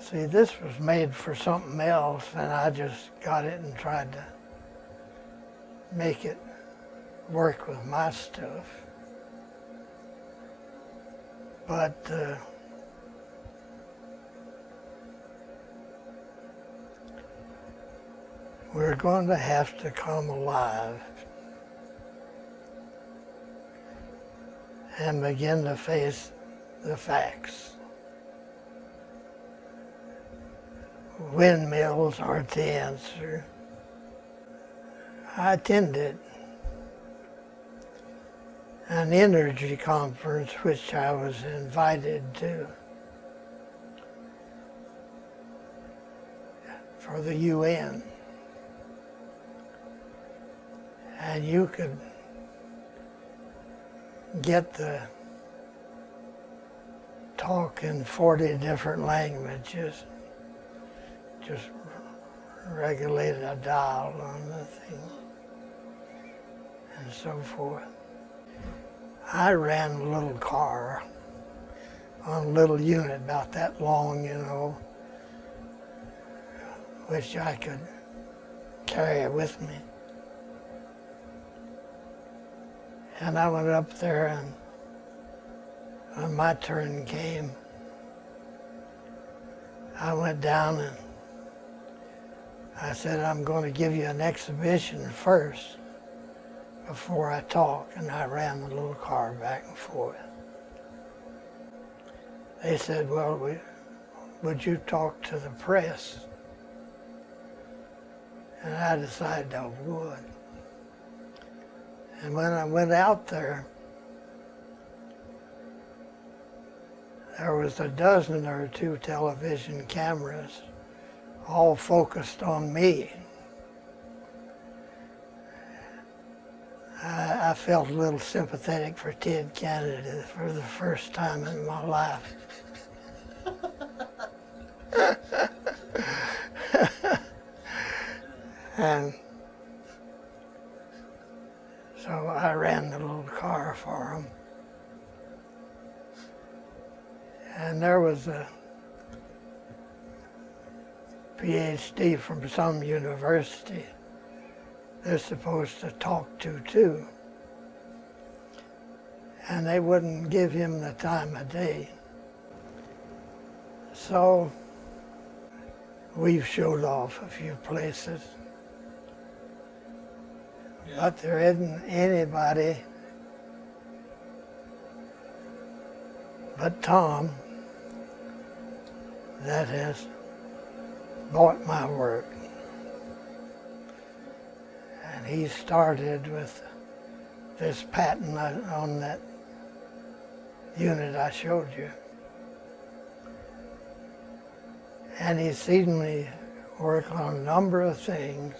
See, this was made for something else, and I just got it and tried to make it work with my stuff. But we're going to have to come alive and begin to face the facts. Windmills aren't the answer. I attended an energy conference which I was invited to for the UN. And you could get the talk in 40 different languages. Just regulated a dial on the thing and so forth. I ran a little car on a little unit about that long, you know, which I could carry with me. And I went up there, and when my turn came, I went down and I said, I'm going to give you an exhibition first before I talk, and I ran the little car back and forth. They said, well, would you talk to the press? And I decided I would. And when I went out there, there was a dozen or two television cameras all focused on me. I felt a little sympathetic for Ted Kennedy for the first time in my life. And so I ran the little car for him. And there was a PhD from some university they're supposed to talk to too. And they wouldn't give him the time of day. So we've showed off a few places. But there isn't anybody but Tom that has bought my work. And he started with this patent on that unit I showed you. And he's seen me work on a number of things.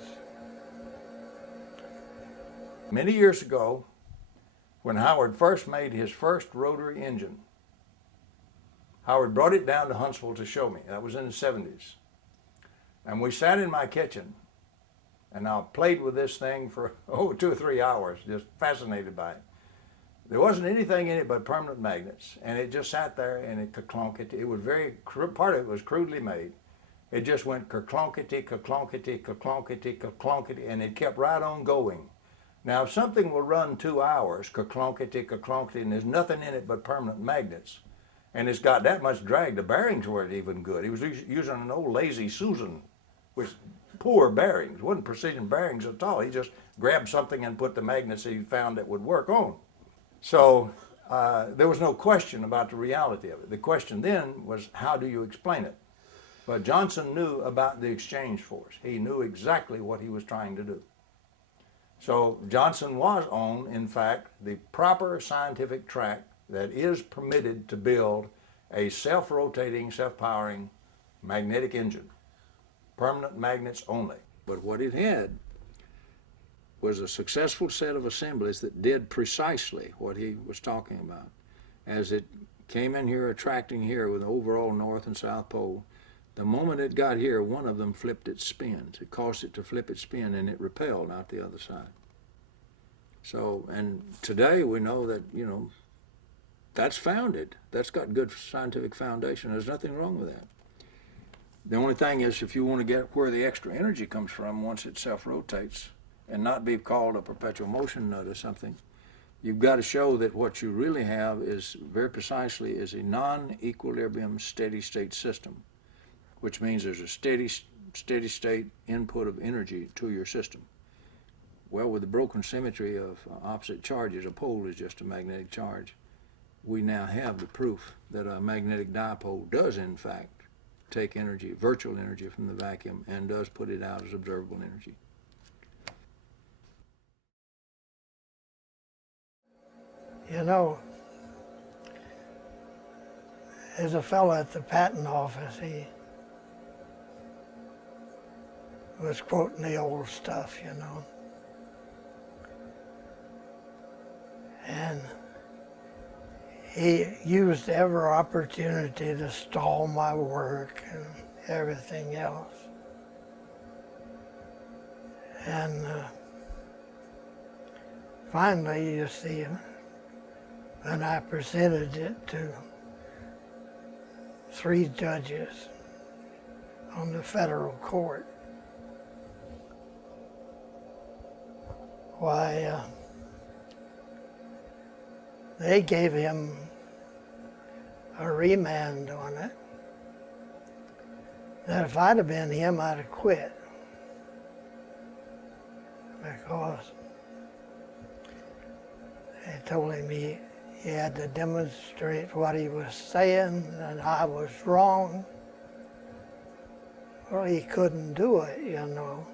Many years ago, when Howard first made his first rotary engine, Howard brought it down to Huntsville to show me. That was in the 70s. And we sat in my kitchen, and I played with this thing for 2 or 3 hours, just fascinated by it. There wasn't anything in it but permanent magnets, and it just sat there and it ka-clonkety. It was part of it was crudely made. It just went ka-clonkety, ka-clonkety, ka-clonkety, ka-clonkety, and it kept right on going. Now, if something will run 2 hours, ka-clonkety, ka-clonkety, and there's nothing in it but permanent magnets, And it's got that much drag, the bearings weren't even good. He was using an old Lazy Susan, which poor bearings, wasn't precision bearings at all. He just grabbed something and put the magnets that he found that would work on. So there was no question about the reality of it. The question then was, how do you explain it? But Johnson knew about the exchange force. He knew exactly what he was trying to do. So Johnson was on, in fact, the proper scientific track that is permitted to build a self-rotating, self-powering magnetic engine. Permanent magnets only. But what it had was a successful set of assemblies that did precisely what he was talking about. As it came in here, attracting here with the overall north and south pole, the moment it got here, one of them flipped its spins. It caused it to flip its spin, and it repelled out the other side. So, and today we know that, you know, that's founded. That's got good scientific foundation. There's nothing wrong with that. The only thing is, if you want to get where the extra energy comes from once it self-rotates and not be called a perpetual motion nut or something, you've got to show that what you really have is, very precisely, is a non-equilibrium steady state system, which means there's a steady state input of energy to your system. Well, with the broken symmetry of opposite charges, a pole is just a magnetic charge. We now have the proof that a magnetic dipole does, in fact, take energy, virtual energy from the vacuum, and does put it out as observable energy. You know, there's a fellow at the patent office, he was quoting the old stuff, you know. And he used every opportunity to stall my work and everything else. And finally, you see, when I presented it to 3 judges on the federal court, why, they gave him a remand on it, that if I'd have been him, I'd have quit. Because they told him he had to demonstrate what he was saying, and I was wrong. Well, he couldn't do it, you know.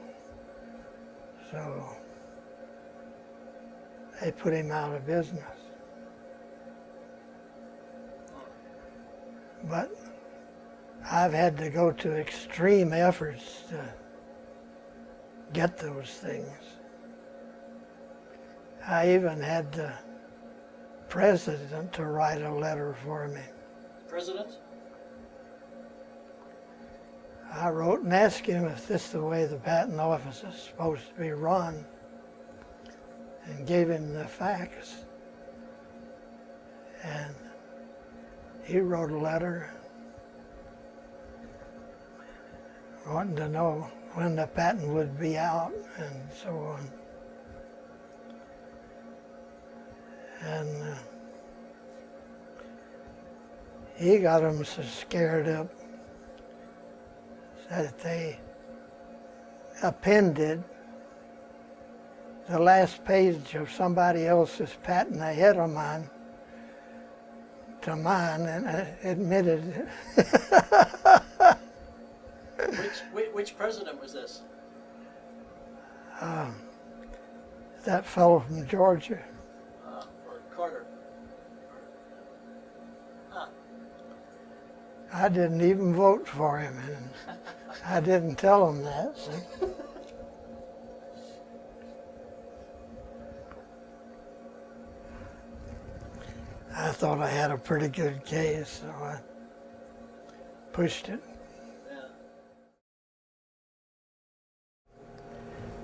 So they put him out of business. But I've had to go to extreme efforts to get those things. I even had the president to write a letter for me. President? I wrote and asked him if this is the way the patent office is supposed to be run, and gave him the facts. And he wrote a letter wanting to know when the patent would be out and so on. And he got them so scared up that they appended the last page of somebody else's patent ahead of mine to mine, and admitted it. Which president was this? That fellow from Georgia. Or Carter? Huh. I didn't even vote for him, and I didn't tell him that. See? I thought I had a pretty good case, so I pushed it. Yeah.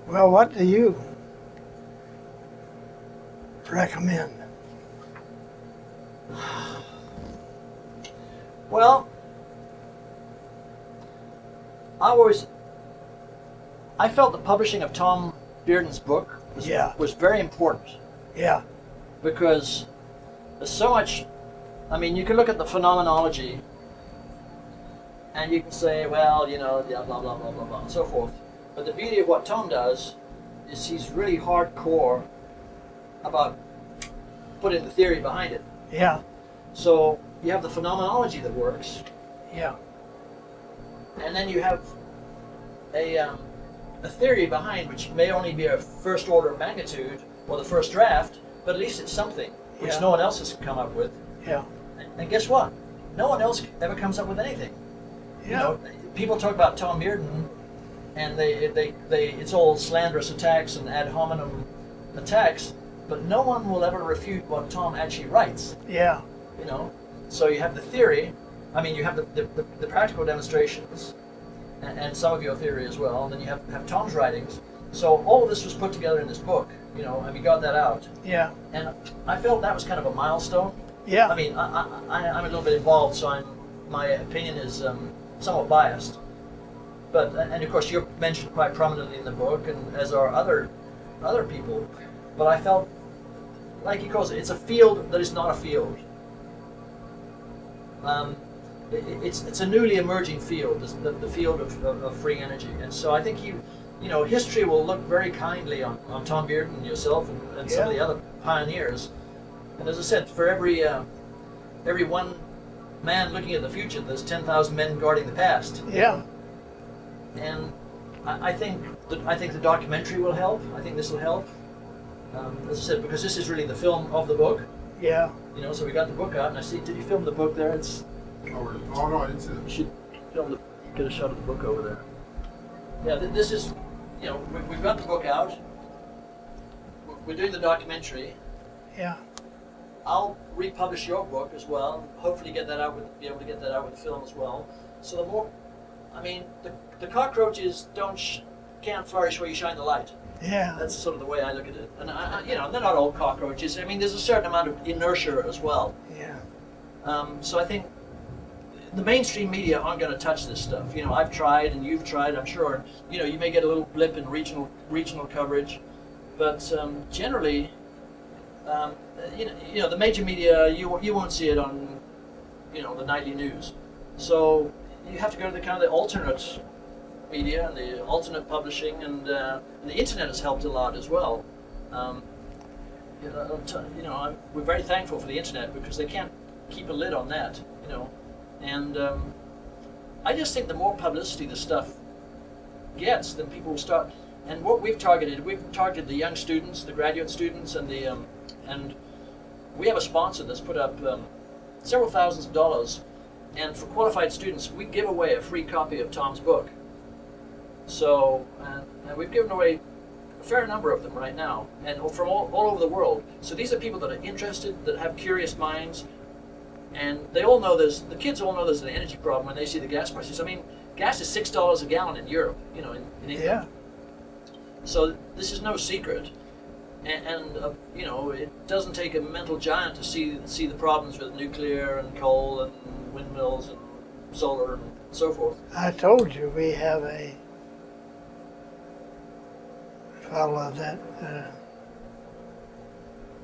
Well, what do you recommend? Well, I felt the publishing of Tom Bearden's book was very important, Yeah. because there's so much I mean, you can look at the phenomenology, and you can say, well, you know, yeah, blah blah blah blah blah, and so forth. But the beauty of what Tom does is he's really hardcore about putting the theory behind it. Yeah, So you have the phenomenology that works, yeah, and then you have a theory behind which may only be a first order of magnitude or the first draft, but at least it's something which Yeah. no one else has come up with. yeah, And guess what? No one else ever comes up with anything. yeah. You know, people talk about Tom Bearden, and they it's all slanderous attacks and ad hominem attacks, but no one will ever refute what Tom actually writes. Yeah, You know, so you have the theory. I mean, you have the practical demonstrations, and some of your theory as well. And then you have Tom's writings. So all of this was put together in this book. You know, and we got that out. yeah, And I felt that was kind of a milestone. yeah. I mean, I'm a little bit involved, so my opinion is somewhat biased. But and of course you're mentioned quite prominently in the book, and as are other people. But I felt, like he calls it, it's a field that is not a field. It's a newly emerging field, the field of free energy, and so I think history will look very kindly on Tom Bearden and yourself and some of the other pioneers. And as I said, for every one man looking at the future, there's 10,000 men guarding the past. Yeah, And I think the documentary will help. I think this will help. As I said, because this is really the film of the book. yeah, You know, so we got the book out, and I see. Did you film the book there? Oh no, I didn't see You that. should get a shot of the book over there. Yeah, this is. You know, we've got the book out. We're doing the documentary. yeah, I'll republish your book as well. Hopefully, be able to get that out with the film as well. So the more, I mean, the cockroaches can't flourish where you shine the light. yeah, That's sort of the way I look at it. And they're not all cockroaches. I mean, there's a certain amount of inertia as well. yeah, So I think the mainstream media aren't going to touch this stuff. You know, I've tried and you've tried, I'm sure. You know, you may get a little blip in regional coverage, but generally, the major media, you won't see it on, the nightly news. So you have to go to the alternate media and the alternate publishing, and the internet has helped a lot as well. We're very thankful for the internet because they can't keep a lid on that. And I just think the more publicity the stuff gets, then people will start. And what we've targeted the young students, the graduate students, and we have a sponsor that's put up several thousands of dollars, and for qualified students, we give away a free copy of Tom's book. So, and we've given away a fair number of them right now, and from all over the world. So these are people that are interested, that have curious minds, and the kids all know there's an energy problem when they see the gas prices. I mean, gas is $6 a gallon in Europe, in England. yeah, So this is no secret, and it doesn't take a mental giant to see the problems with nuclear and coal and windmills and solar and so forth. I told you we have a fellow that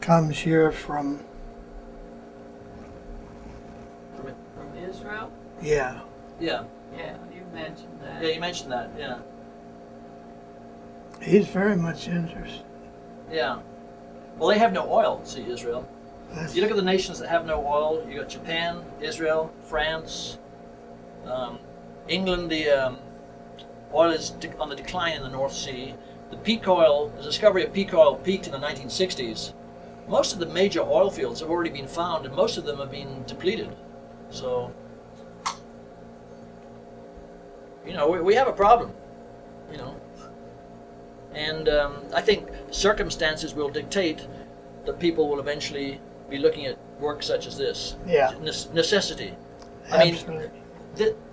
comes here from, From Israel? yeah, Yeah, Yeah, you mentioned that. yeah, you mentioned that. Yeah, he's very much interested. yeah. Well, they have no oil. See, Israel. That's, You look at the nations that have no oil. You got Japan, Israel, France, England. The oil is on the decline in the North Sea. The discovery of peak oil peaked in the 1960s. Most of the major oil fields have already been found, and most of them have been depleted. So, we have a problem. And I think circumstances will dictate that people will eventually be looking at work such as this. yeah, Necessity. I mean, absolutely.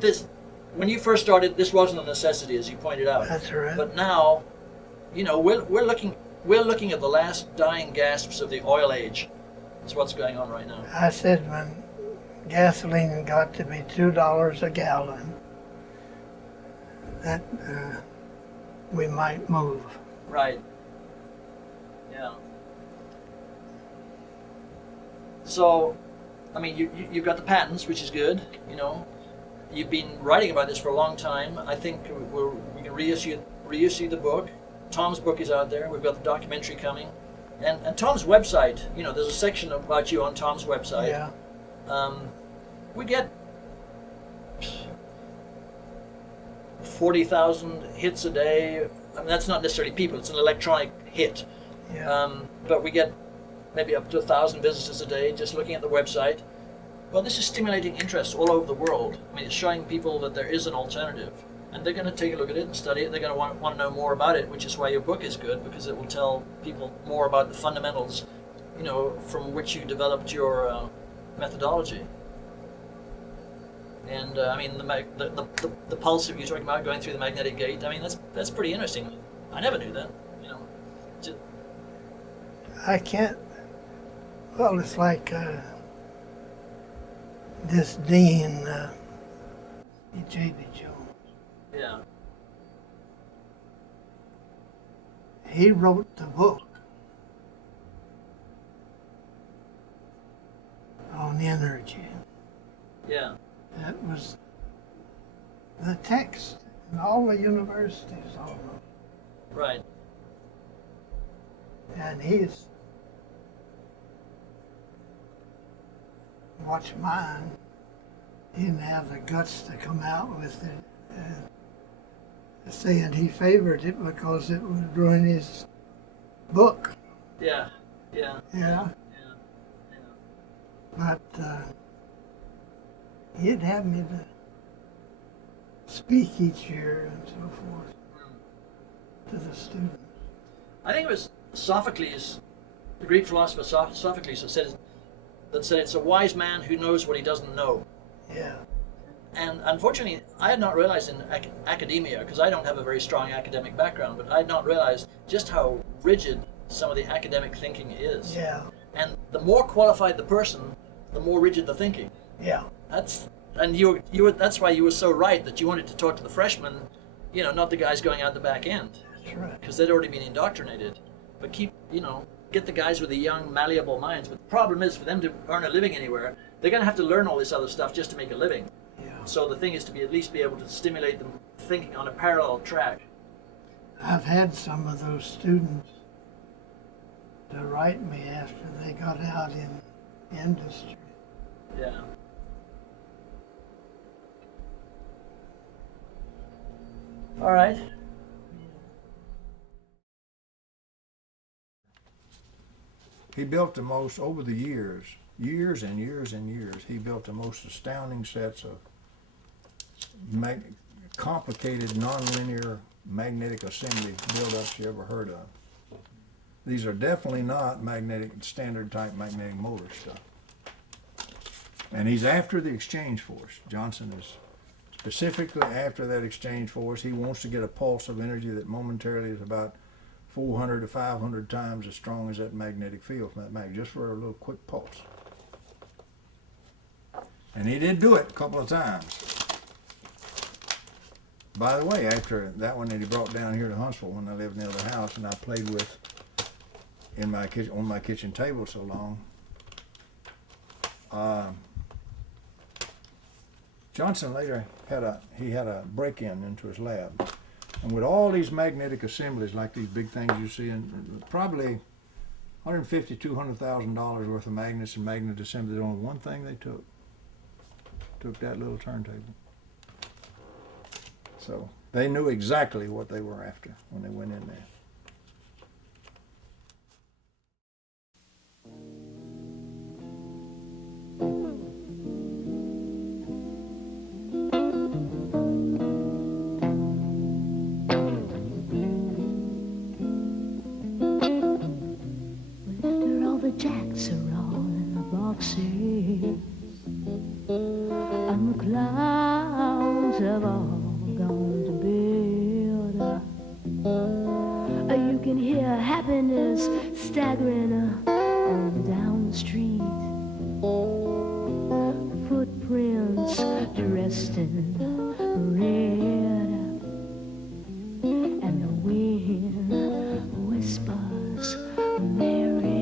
this when you first started, this wasn't a necessity, as you pointed out. That's right. But now, we're looking at the last dying gasps of the oil age. That's what's going on right now. I said when gasoline got to be $2 a gallon, that we might move. Right. Yeah. So, I mean, you've got the patents, which is good. You know, you've been writing about this for a long time. I think we can reissue the book. Tom's book is out there. We've got the documentary coming, and Tom's website. You know, there's a section about you on Tom's website. Yeah. We get 40,000 hits a day. I mean, that's not necessarily people. It's an electronic hit. Yeah. But we get maybe up to 1,000 visitors a day just looking at the website. Well, this is stimulating interest all over the world. I mean, it's showing people that there is an alternative, and they're going to take a look at it and study it. They're going to want to know more about it, which is why your book is good, because it will tell people more about the fundamentals, you know, from which you developed your methodology. And I mean, the pulse that you're talking about going through the magnetic gate. I mean, that's pretty interesting. I never knew that. You know, I can't. Well, it's like this Dean, J.B. Jones. yeah, He wrote the book on energy. yeah, That was the text in all the universities almost. right, And he's watch mine. He didn't have the guts to come out with it, saying he favored it because it would ruin his book. yeah, yeah, Yeah, yeah. but he'd have me to speak each year and so forth to the students. I think it was Sophocles, the Greek philosopher Sophocles, that said it's a wise man who knows what he doesn't know. Yeah, And unfortunately, I had not realized in academia, because I don't have a very strong academic background, but I had not realized just how rigid some of the academic thinking is. yeah, And the more qualified the person, the more rigid the thinking. yeah, That's that's why you were so right that you wanted to talk to the freshmen, you know, not the guys going out the back end, that's right. because they'd already been indoctrinated. But get the guys with the young, malleable minds. But the problem is, for them to earn a living anywhere, they're going to have to learn all this other stuff just to make a living. Yeah. So the thing is to at least be able to stimulate them thinking on a parallel track. I've had some of those students to write me after they got out in industry. Yeah. All right. He built the most, over the years and years and years, he built the most astounding sets of complicated nonlinear magnetic assembly build-ups you ever heard of. These are definitely not standard type magnetic motor stuff. And he's after the exchange force. Johnson is specifically after that exchange force. He wants to get a pulse of energy that momentarily is about 400 to 500 times as strong as that magnetic field from that magnet, just for a little quick pulse. And he did do it a couple of times. By the way, after that one that he brought down here to Huntsville when I lived near the house and I played with in my kitchen, on my kitchen table so long, Johnson later had a break-in into his lab. And with all these magnetic assemblies, like these big things you see, and probably $150,000 to $200,000 worth of magnets and magnet assemblies, only one thing they took that little turntable. So they knew exactly what they were after when they went in there. After all the jacks are all in the boxes and the clouds have all gone to bed, you can hear happiness staggering on down the street. Footprints dressed in red, and the wind whispers Mary.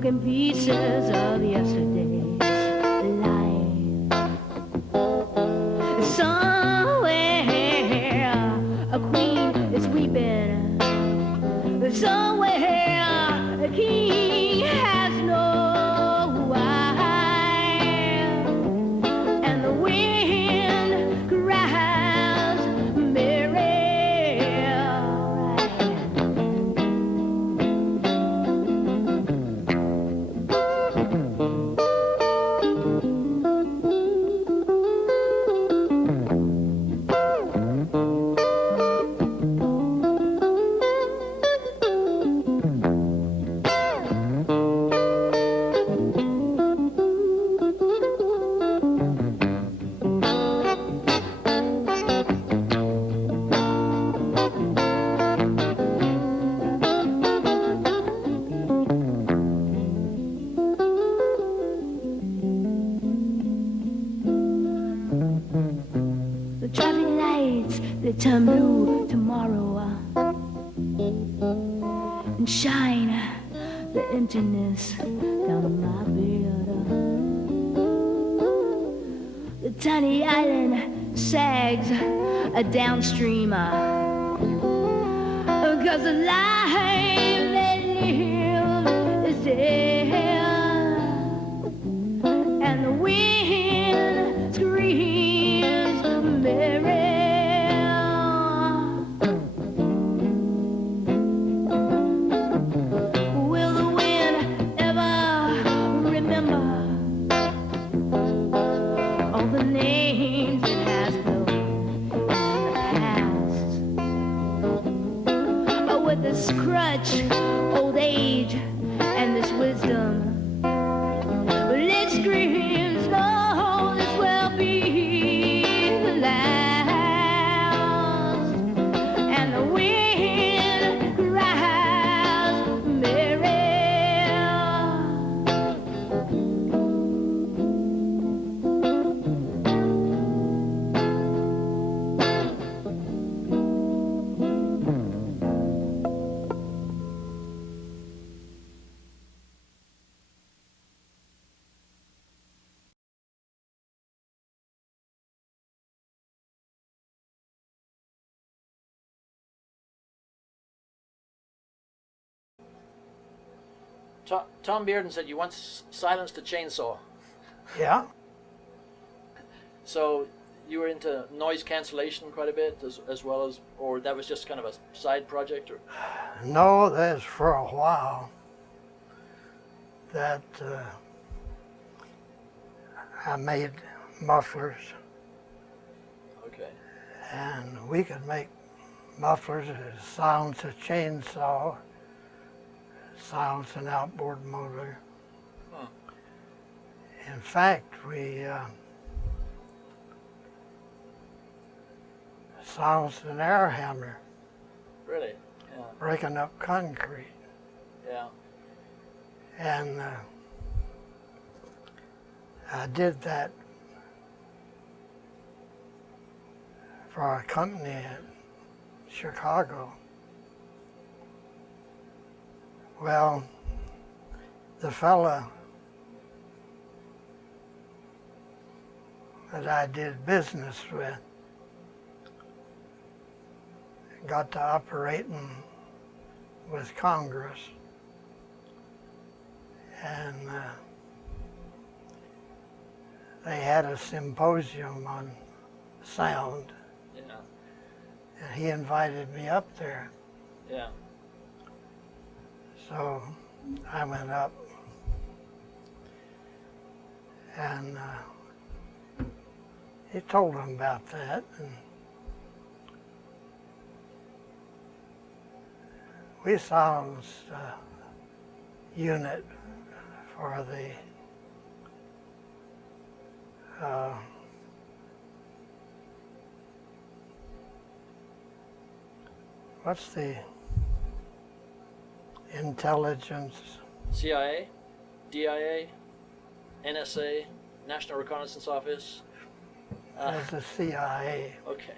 broken pieces of yesterday's life. Somewhere a queen is weeping. Somewhere a king has no wife, and the wind cries merry. The traffic lights, they turn blue tomorrow and shine the emptiness down my beard. The tiny island sags downstream, 'cause the life they live is dead, and the wind screams merry. Will the wind ever remember all the names it has known in the past? But with this crutch, old age, and this wisdom, well, it screams, no, this will be the last. And the wind cries merry. Tom Bearden said you once silenced a chainsaw. Yeah. So you were into noise cancellation quite a bit, as well as, or that was just kind of a side project, or? No, that's for a while. That I made mufflers, Okay. and we could make mufflers that silence a chainsaw, silence an outboard motor. Huh. In fact, we silenced an air hammer, Really? Yeah. breaking up concrete. Yeah. And I did that for a company in Chicago. Well, the fella that I did business with got to operating with Congress, and they had a symposium on sound, Yeah. and he invited me up there. Yeah. So I went up, and he told him about that, and we silenced a unit for the what's the intelligence? CIA, DIA, NSA, National Reconnaissance Office. As the CIA, Okay.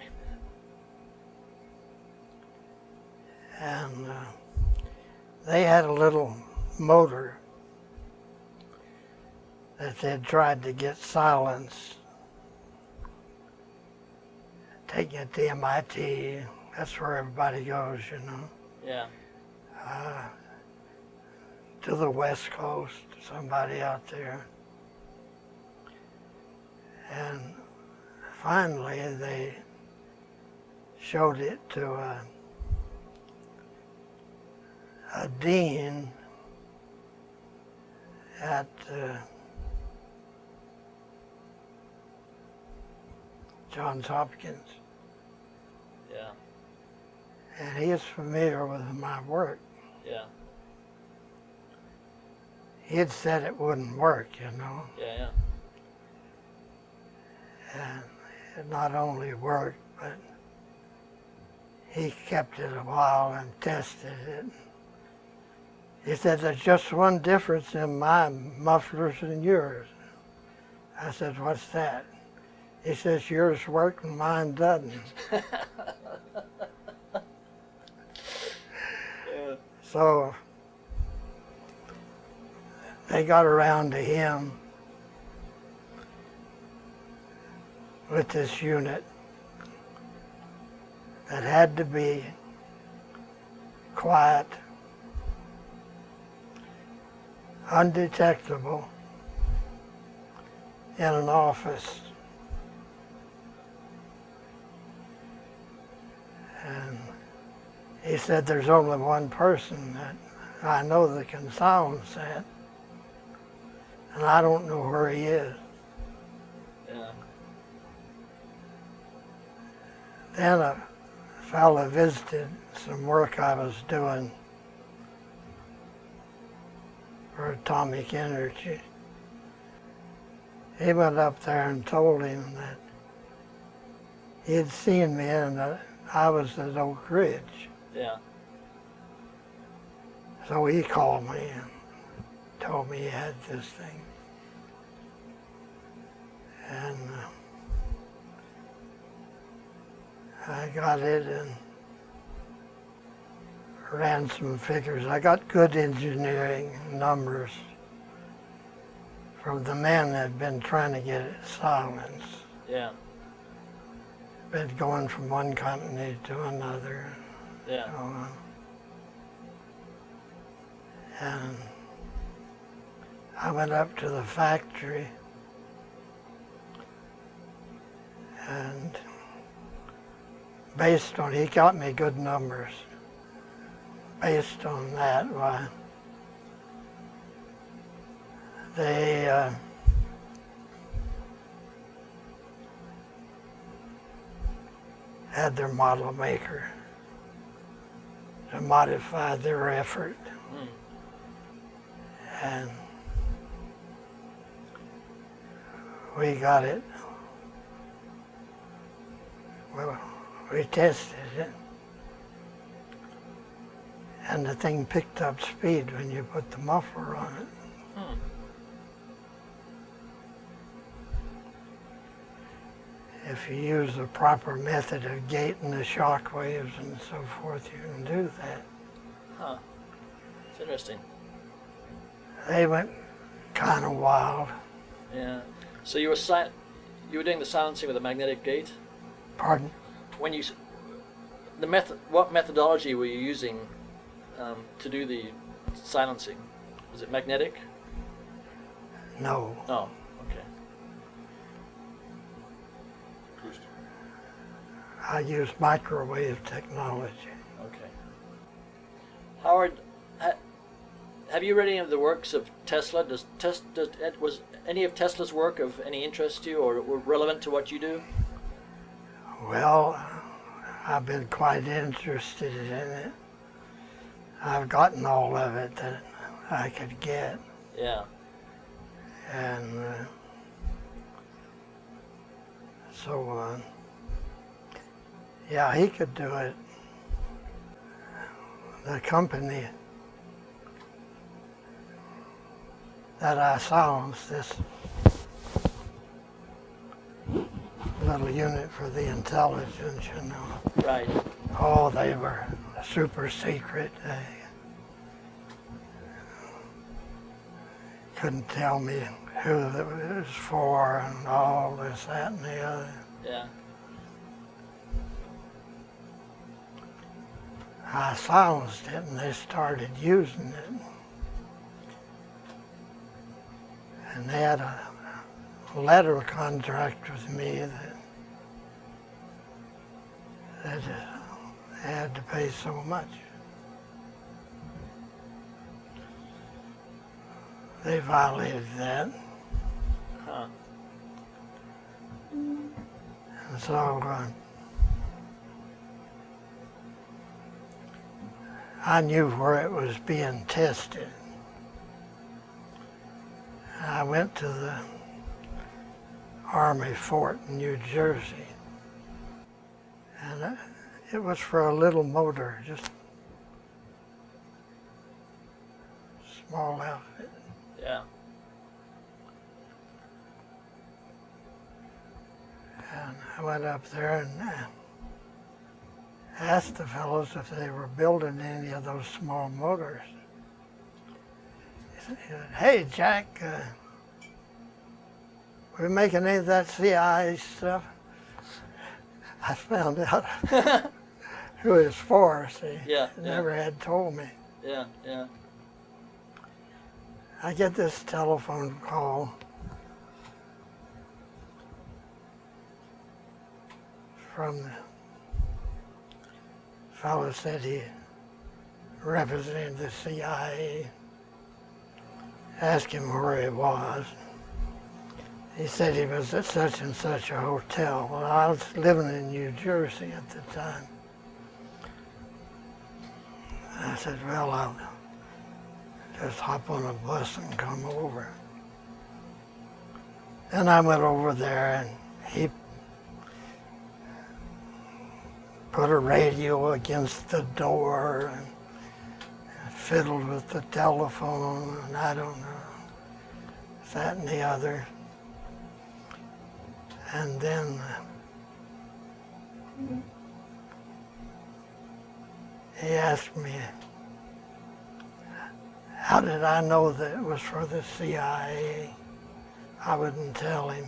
and they had a little motor that they'd tried to get silence, taking it to MIT. That's where everybody goes, you know. Yeah. To the West Coast, somebody out there. And finally they showed it to a dean at Johns Hopkins. Yeah. And he is familiar with my work. Yeah. He had said it wouldn't work, you know. Yeah. And it not only worked, but he kept it a while and tested it. He said, there's just one difference in my mufflers and yours. I said, what's that? He says, yours work and mine doesn't. Yeah. So they got around to him with this unit that had to be quiet, undetectable, in an office. And he said there's only one person that I know that can silence that, and I don't know where he is. Yeah. Then a fellow visited some work I was doing for atomic energy. He went up there and told him that he had seen me and that I was at Oak Ridge. Yeah. So he called me and told me he had this thing. And I got it and ran some figures. I got good engineering numbers from the men that had been trying to get it silenced. Yeah. Been going from one company to another. Yeah. So on. And I went up to the factory and based on, he got me good numbers. Based on that, why, they had their model maker to modify their effort. And we got it. Well, we tested it. And the thing picked up speed when you put the muffler on it. If you use the proper method of gating the shock waves and so forth, you can do that. Huh. It's interesting. They went kind of wild. Yeah. So you were doing the silencing with a magnetic gate? Pardon? When you what methodology were you using to do the silencing? Was it magnetic? No. Oh, okay. I use microwave technology. Okay. Howard, have you read any of the works of Tesla? Was any of Tesla's work of any interest to you or relevant to what you do? Well, I've been quite interested in it. I've gotten all of it that I could get. Yeah. And so on. Yeah, he could do it. The company that I silenced, this little unit for the intelligence, you know. Right. Oh, they were super secret. They couldn't tell me who it was for and all this, that, and the other. Yeah. I silenced it and they started using it. And they had a letter contract with me that they had to pay so much. They violated that. Huh. And so I knew where it was being tested. I went to the Army fort in New Jersey, and it was for a little motor, just small outfit. Yeah. And I went up there and asked the fellows if they were building any of those small motors. He said, "Hey, Jack, we're making any of that CIA stuff?" I found out who it was for, see. Yeah, He yeah. never had told me. Yeah. Yeah. I get this telephone call from the fellow said he represented the CIA. Asked him where he was. He said he was at such and such a hotel. Well, I was living in New Jersey at the time. I said, well, I'll just hop on a bus and come over. And I went over there and he put a radio against the door and fiddled with the telephone and I don't know, that and the other. And then he asked me, how did I know that it was for the CIA? I wouldn't tell him.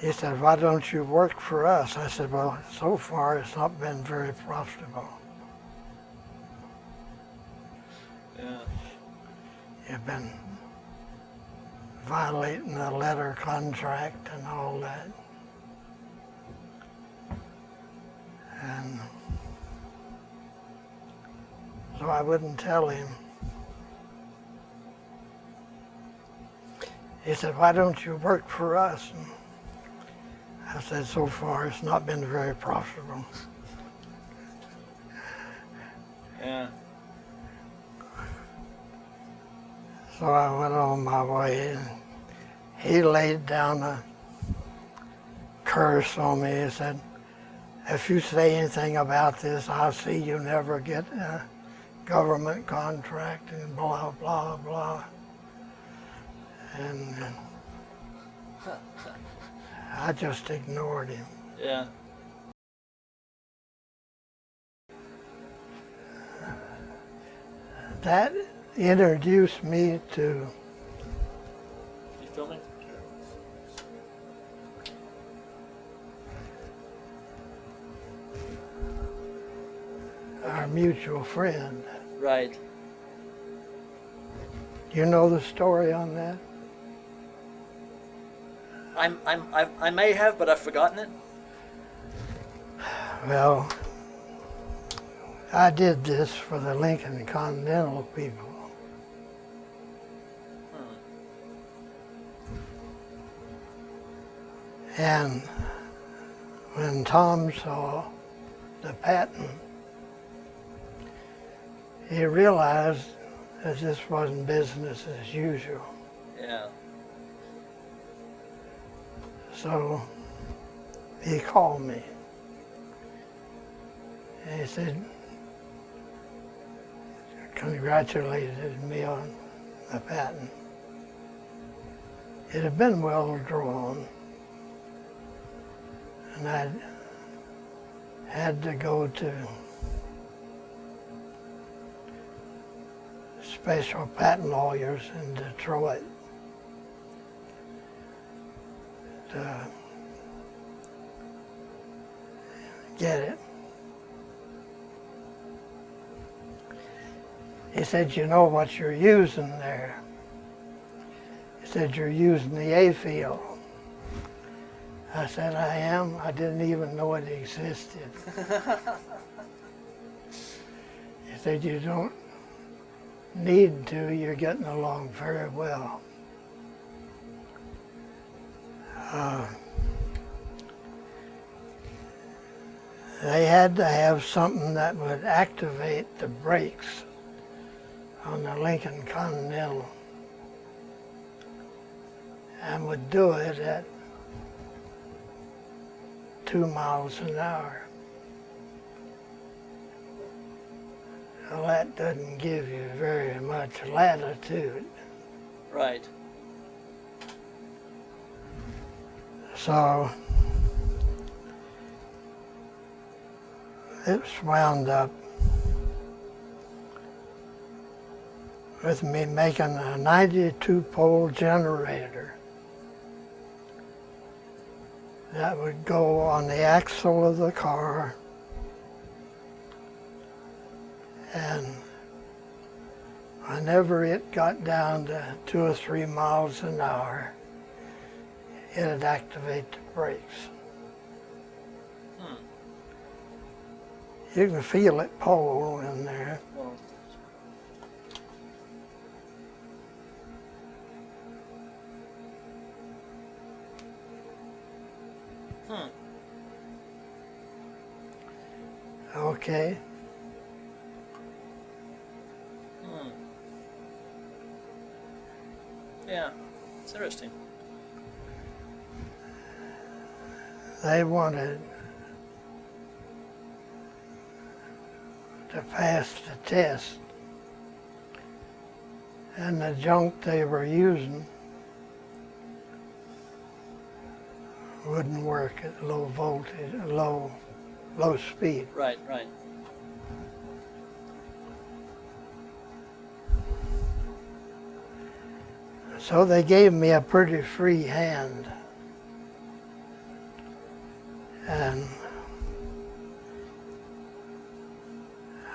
He said, why don't you work for us? I said, well, so far it's not been very profitable. Yeah. You've been violating the letter contract and all that. And so I wouldn't tell him. He said, why don't you work for us? And I said, so far it's not been very profitable. Yeah. So I went on my way and he laid down a curse on me. He said, if you say anything about this, I'll see you never get a government contract and blah, blah, blah. And I just ignored him. Yeah. That introduced me to You filming? our mutual friend. Right. You know the story on that? I may have, but I've forgotten it. Well, I did this for the Lincoln Continental people. And when Tom saw the patent, he realized that this wasn't business as usual. Yeah. So he called me. And he said, congratulated me on the patent. It had been well drawn. And I had to go to special patent lawyers in Detroit get it. He said, you know what you're using there? He said, you're using the A field. I said, I am? I didn't even know it existed. He said, you don't need to, you're getting along very well. They had to have something that would activate the brakes on the Lincoln Continental and would do it at 2 miles an hour. Well, that doesn't give you very much latitude. Right. So it was wound up with me making a 92-pole generator that would go on the axle of the car, and whenever it got down to 2 or 3 miles an hour, it'd activate the brakes. You can feel it pull in there. Well, Okay. yeah, it's interesting. They wanted to pass the test, and the junk they were using wouldn't work at low voltage, low speed. Right, right. So they gave me a pretty free hand, and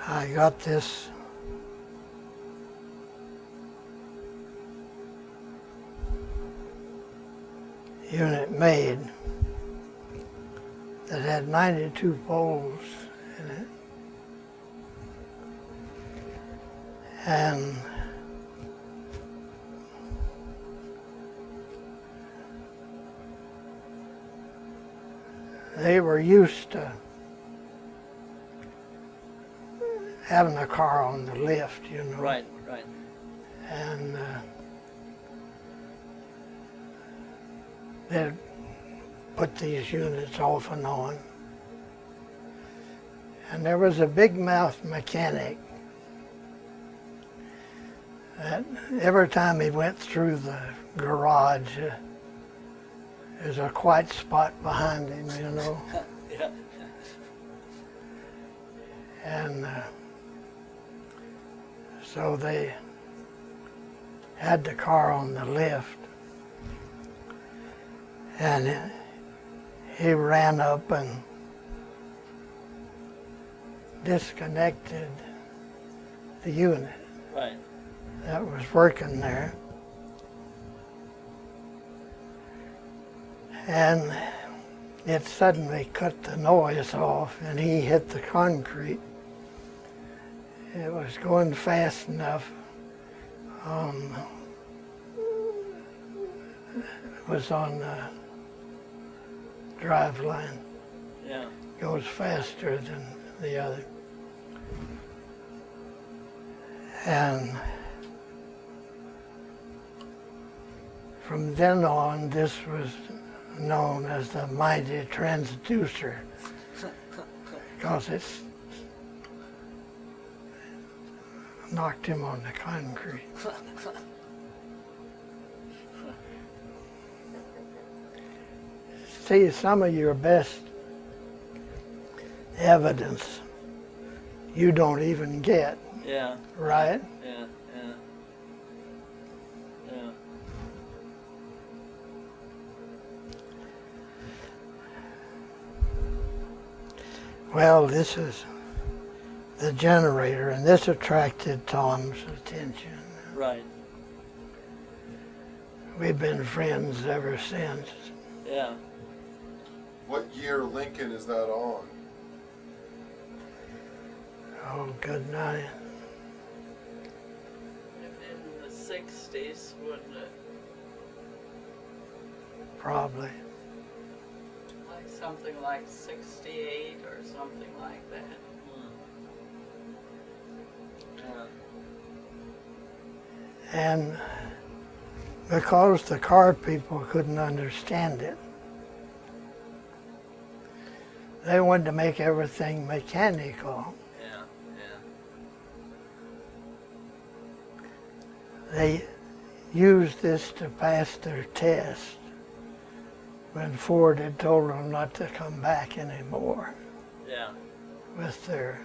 I got this unit made that had 92 poles in it, and they were used to having a car on the lift, you know. Right, right. And they'd put these units off and on. And there was a big mouth mechanic that every time he went through the garage, there's a quiet spot behind him, you know. Yeah. And so they had the car on the lift, and he ran up and disconnected the unit Right. that was working there. And it suddenly cut the noise off, and he hit the concrete. It was going fast enough. It was on the drive line. Yeah. Goes faster than the other. And from then on, this was known as the mighty transducer, because it's knocked him on the concrete. See, some of your best evidence you don't even get, Yeah. right? Yeah. Yeah. Yeah. Well, this is the generator, and this attracted Tom's attention. Right. We've been friends ever since. Yeah. What year Lincoln is that on? Oh, good night. In the 60s, wouldn't it? Probably. Like something like 68 or something like that. Yeah. And because the car people couldn't understand it, they wanted to make everything mechanical. Yeah. Yeah. They used this to pass their test when Ford had told them not to come back anymore Yeah. with their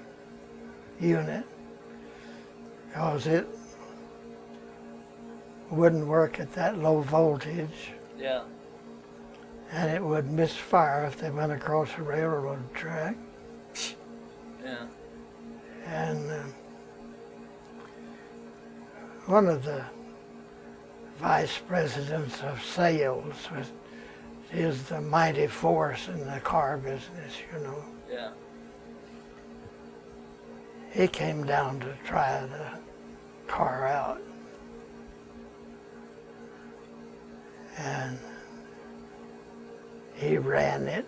unit, because it wouldn't work at that low voltage, Yeah. and it would misfire if they went across a railroad track. Yeah. And one of the vice presidents of sales is the mighty force in the car business, you know. Yeah. He came down to try the car out. And he ran it.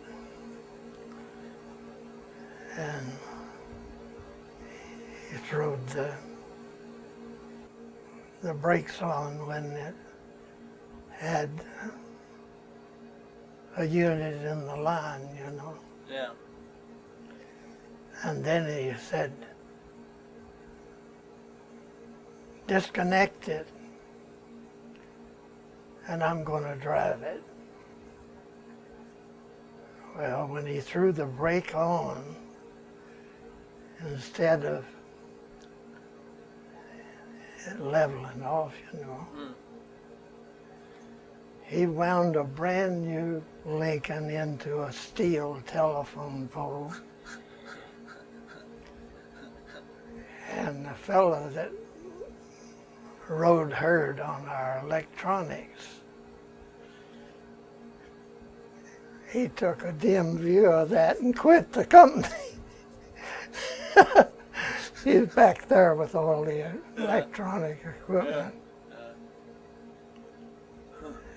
And he threw the brakes on when it had a unit in the line, you know. Yeah. And then he said, disconnect it, and I'm going to drive it. Well, when he threw the brake on, instead of it leveling off, you know, he wound a brand new Lincoln into a steel telephone pole. And the fellow that rode herd on our electronics, he took a dim view of that and quit the company. He's back there with all the electronic equipment.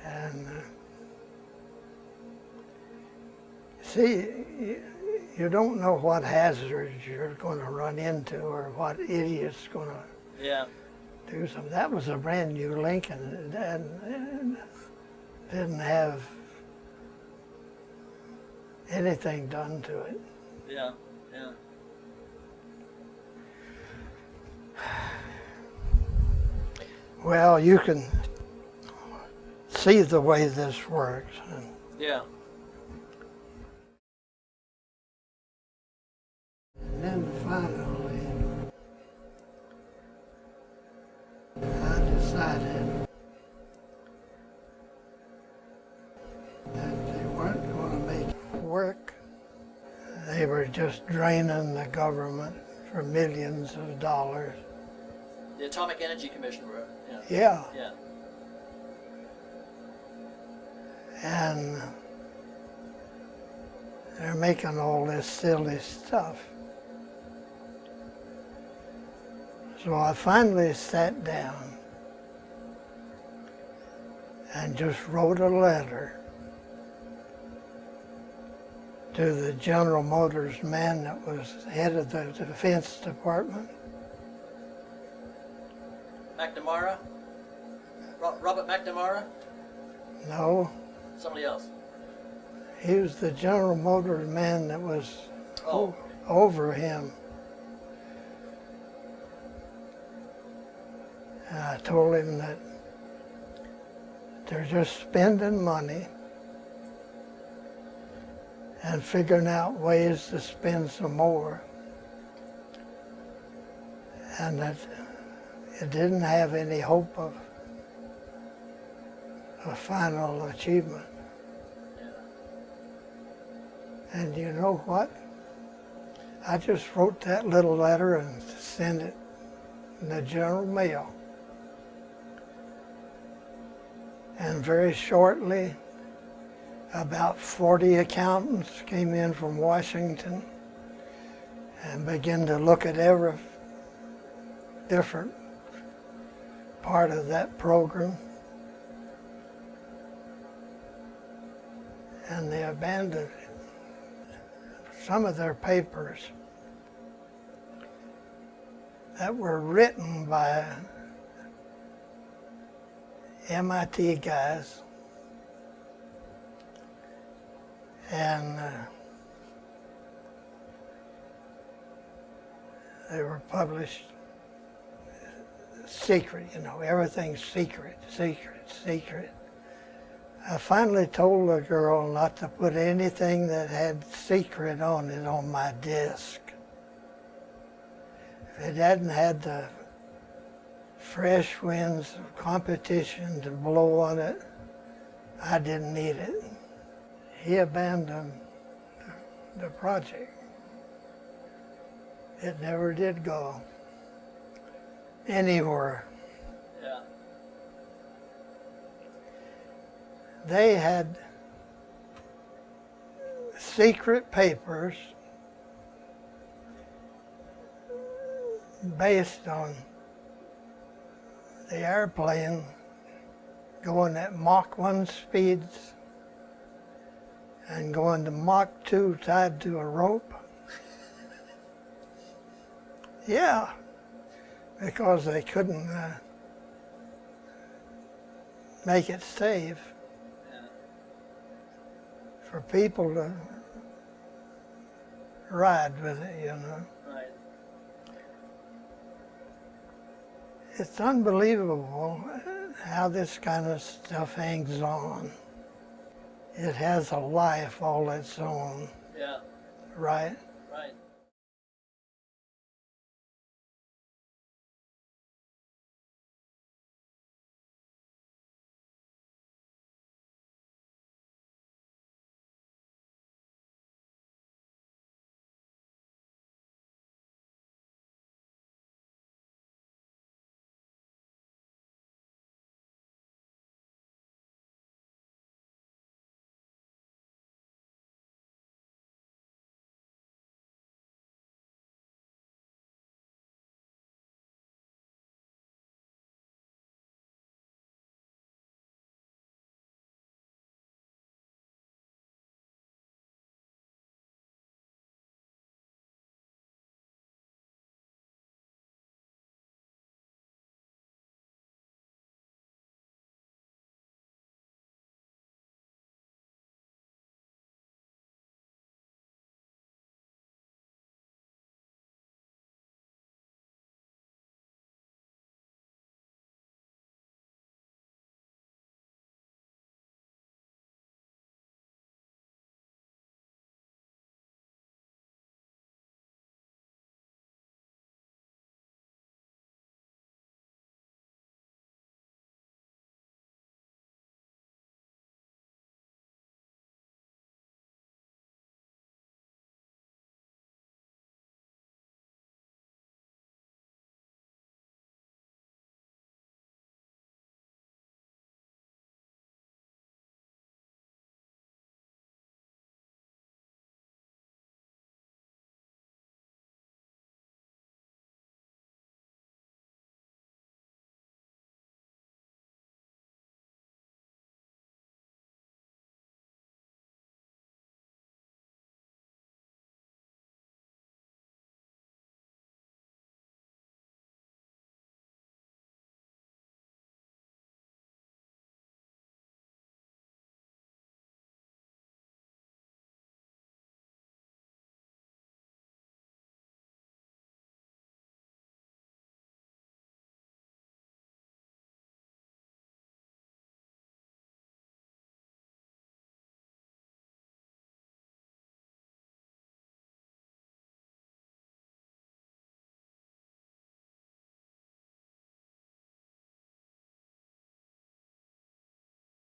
And see, you don't know what hazards you're going to run into or what idiot's going to Yeah. do something. That was a brand new Lincoln and didn't have anything done to it. Yeah. Yeah. Well, you can see the way this works. Yeah. And then finally, I decided that they weren't going to make it work. They were just draining the government for millions of dollars. The Atomic Energy Commission were. Yeah. Yeah, Yeah. and they're making all this silly stuff. So I finally sat down and just wrote a letter to the General Motors man that was head of the Defense Department. McNamara? Robert McNamara? No, Somebody else? he was the General Motors man that was Oh. over him. And I told him that they're just spending money and figuring out ways to spend some more, and that it didn't have any hope of a final achievement. And you know what? I just wrote that little letter and sent it in the general mail. And very shortly, about 40 accountants came in from Washington and began to look at every different part of that program. And they abandoned some of their papers that were written by MIT guys, and they were published secret, you know, everything's secret, secret, secret. I finally told the girl not to put anything that had secret on it on my disc. If it hadn't had the fresh winds of competition to blow on it, I didn't need it. He abandoned the project. It never did go anywhere. Yeah. They had secret papers based on the airplane going at Mach 1 speeds and going to Mach 2 tied to a rope. Yeah, because they couldn't make it safe for people to ride with it, you know. Right. It's unbelievable how this kind of stuff hangs on. It has a life all its own, Yeah. right? Right.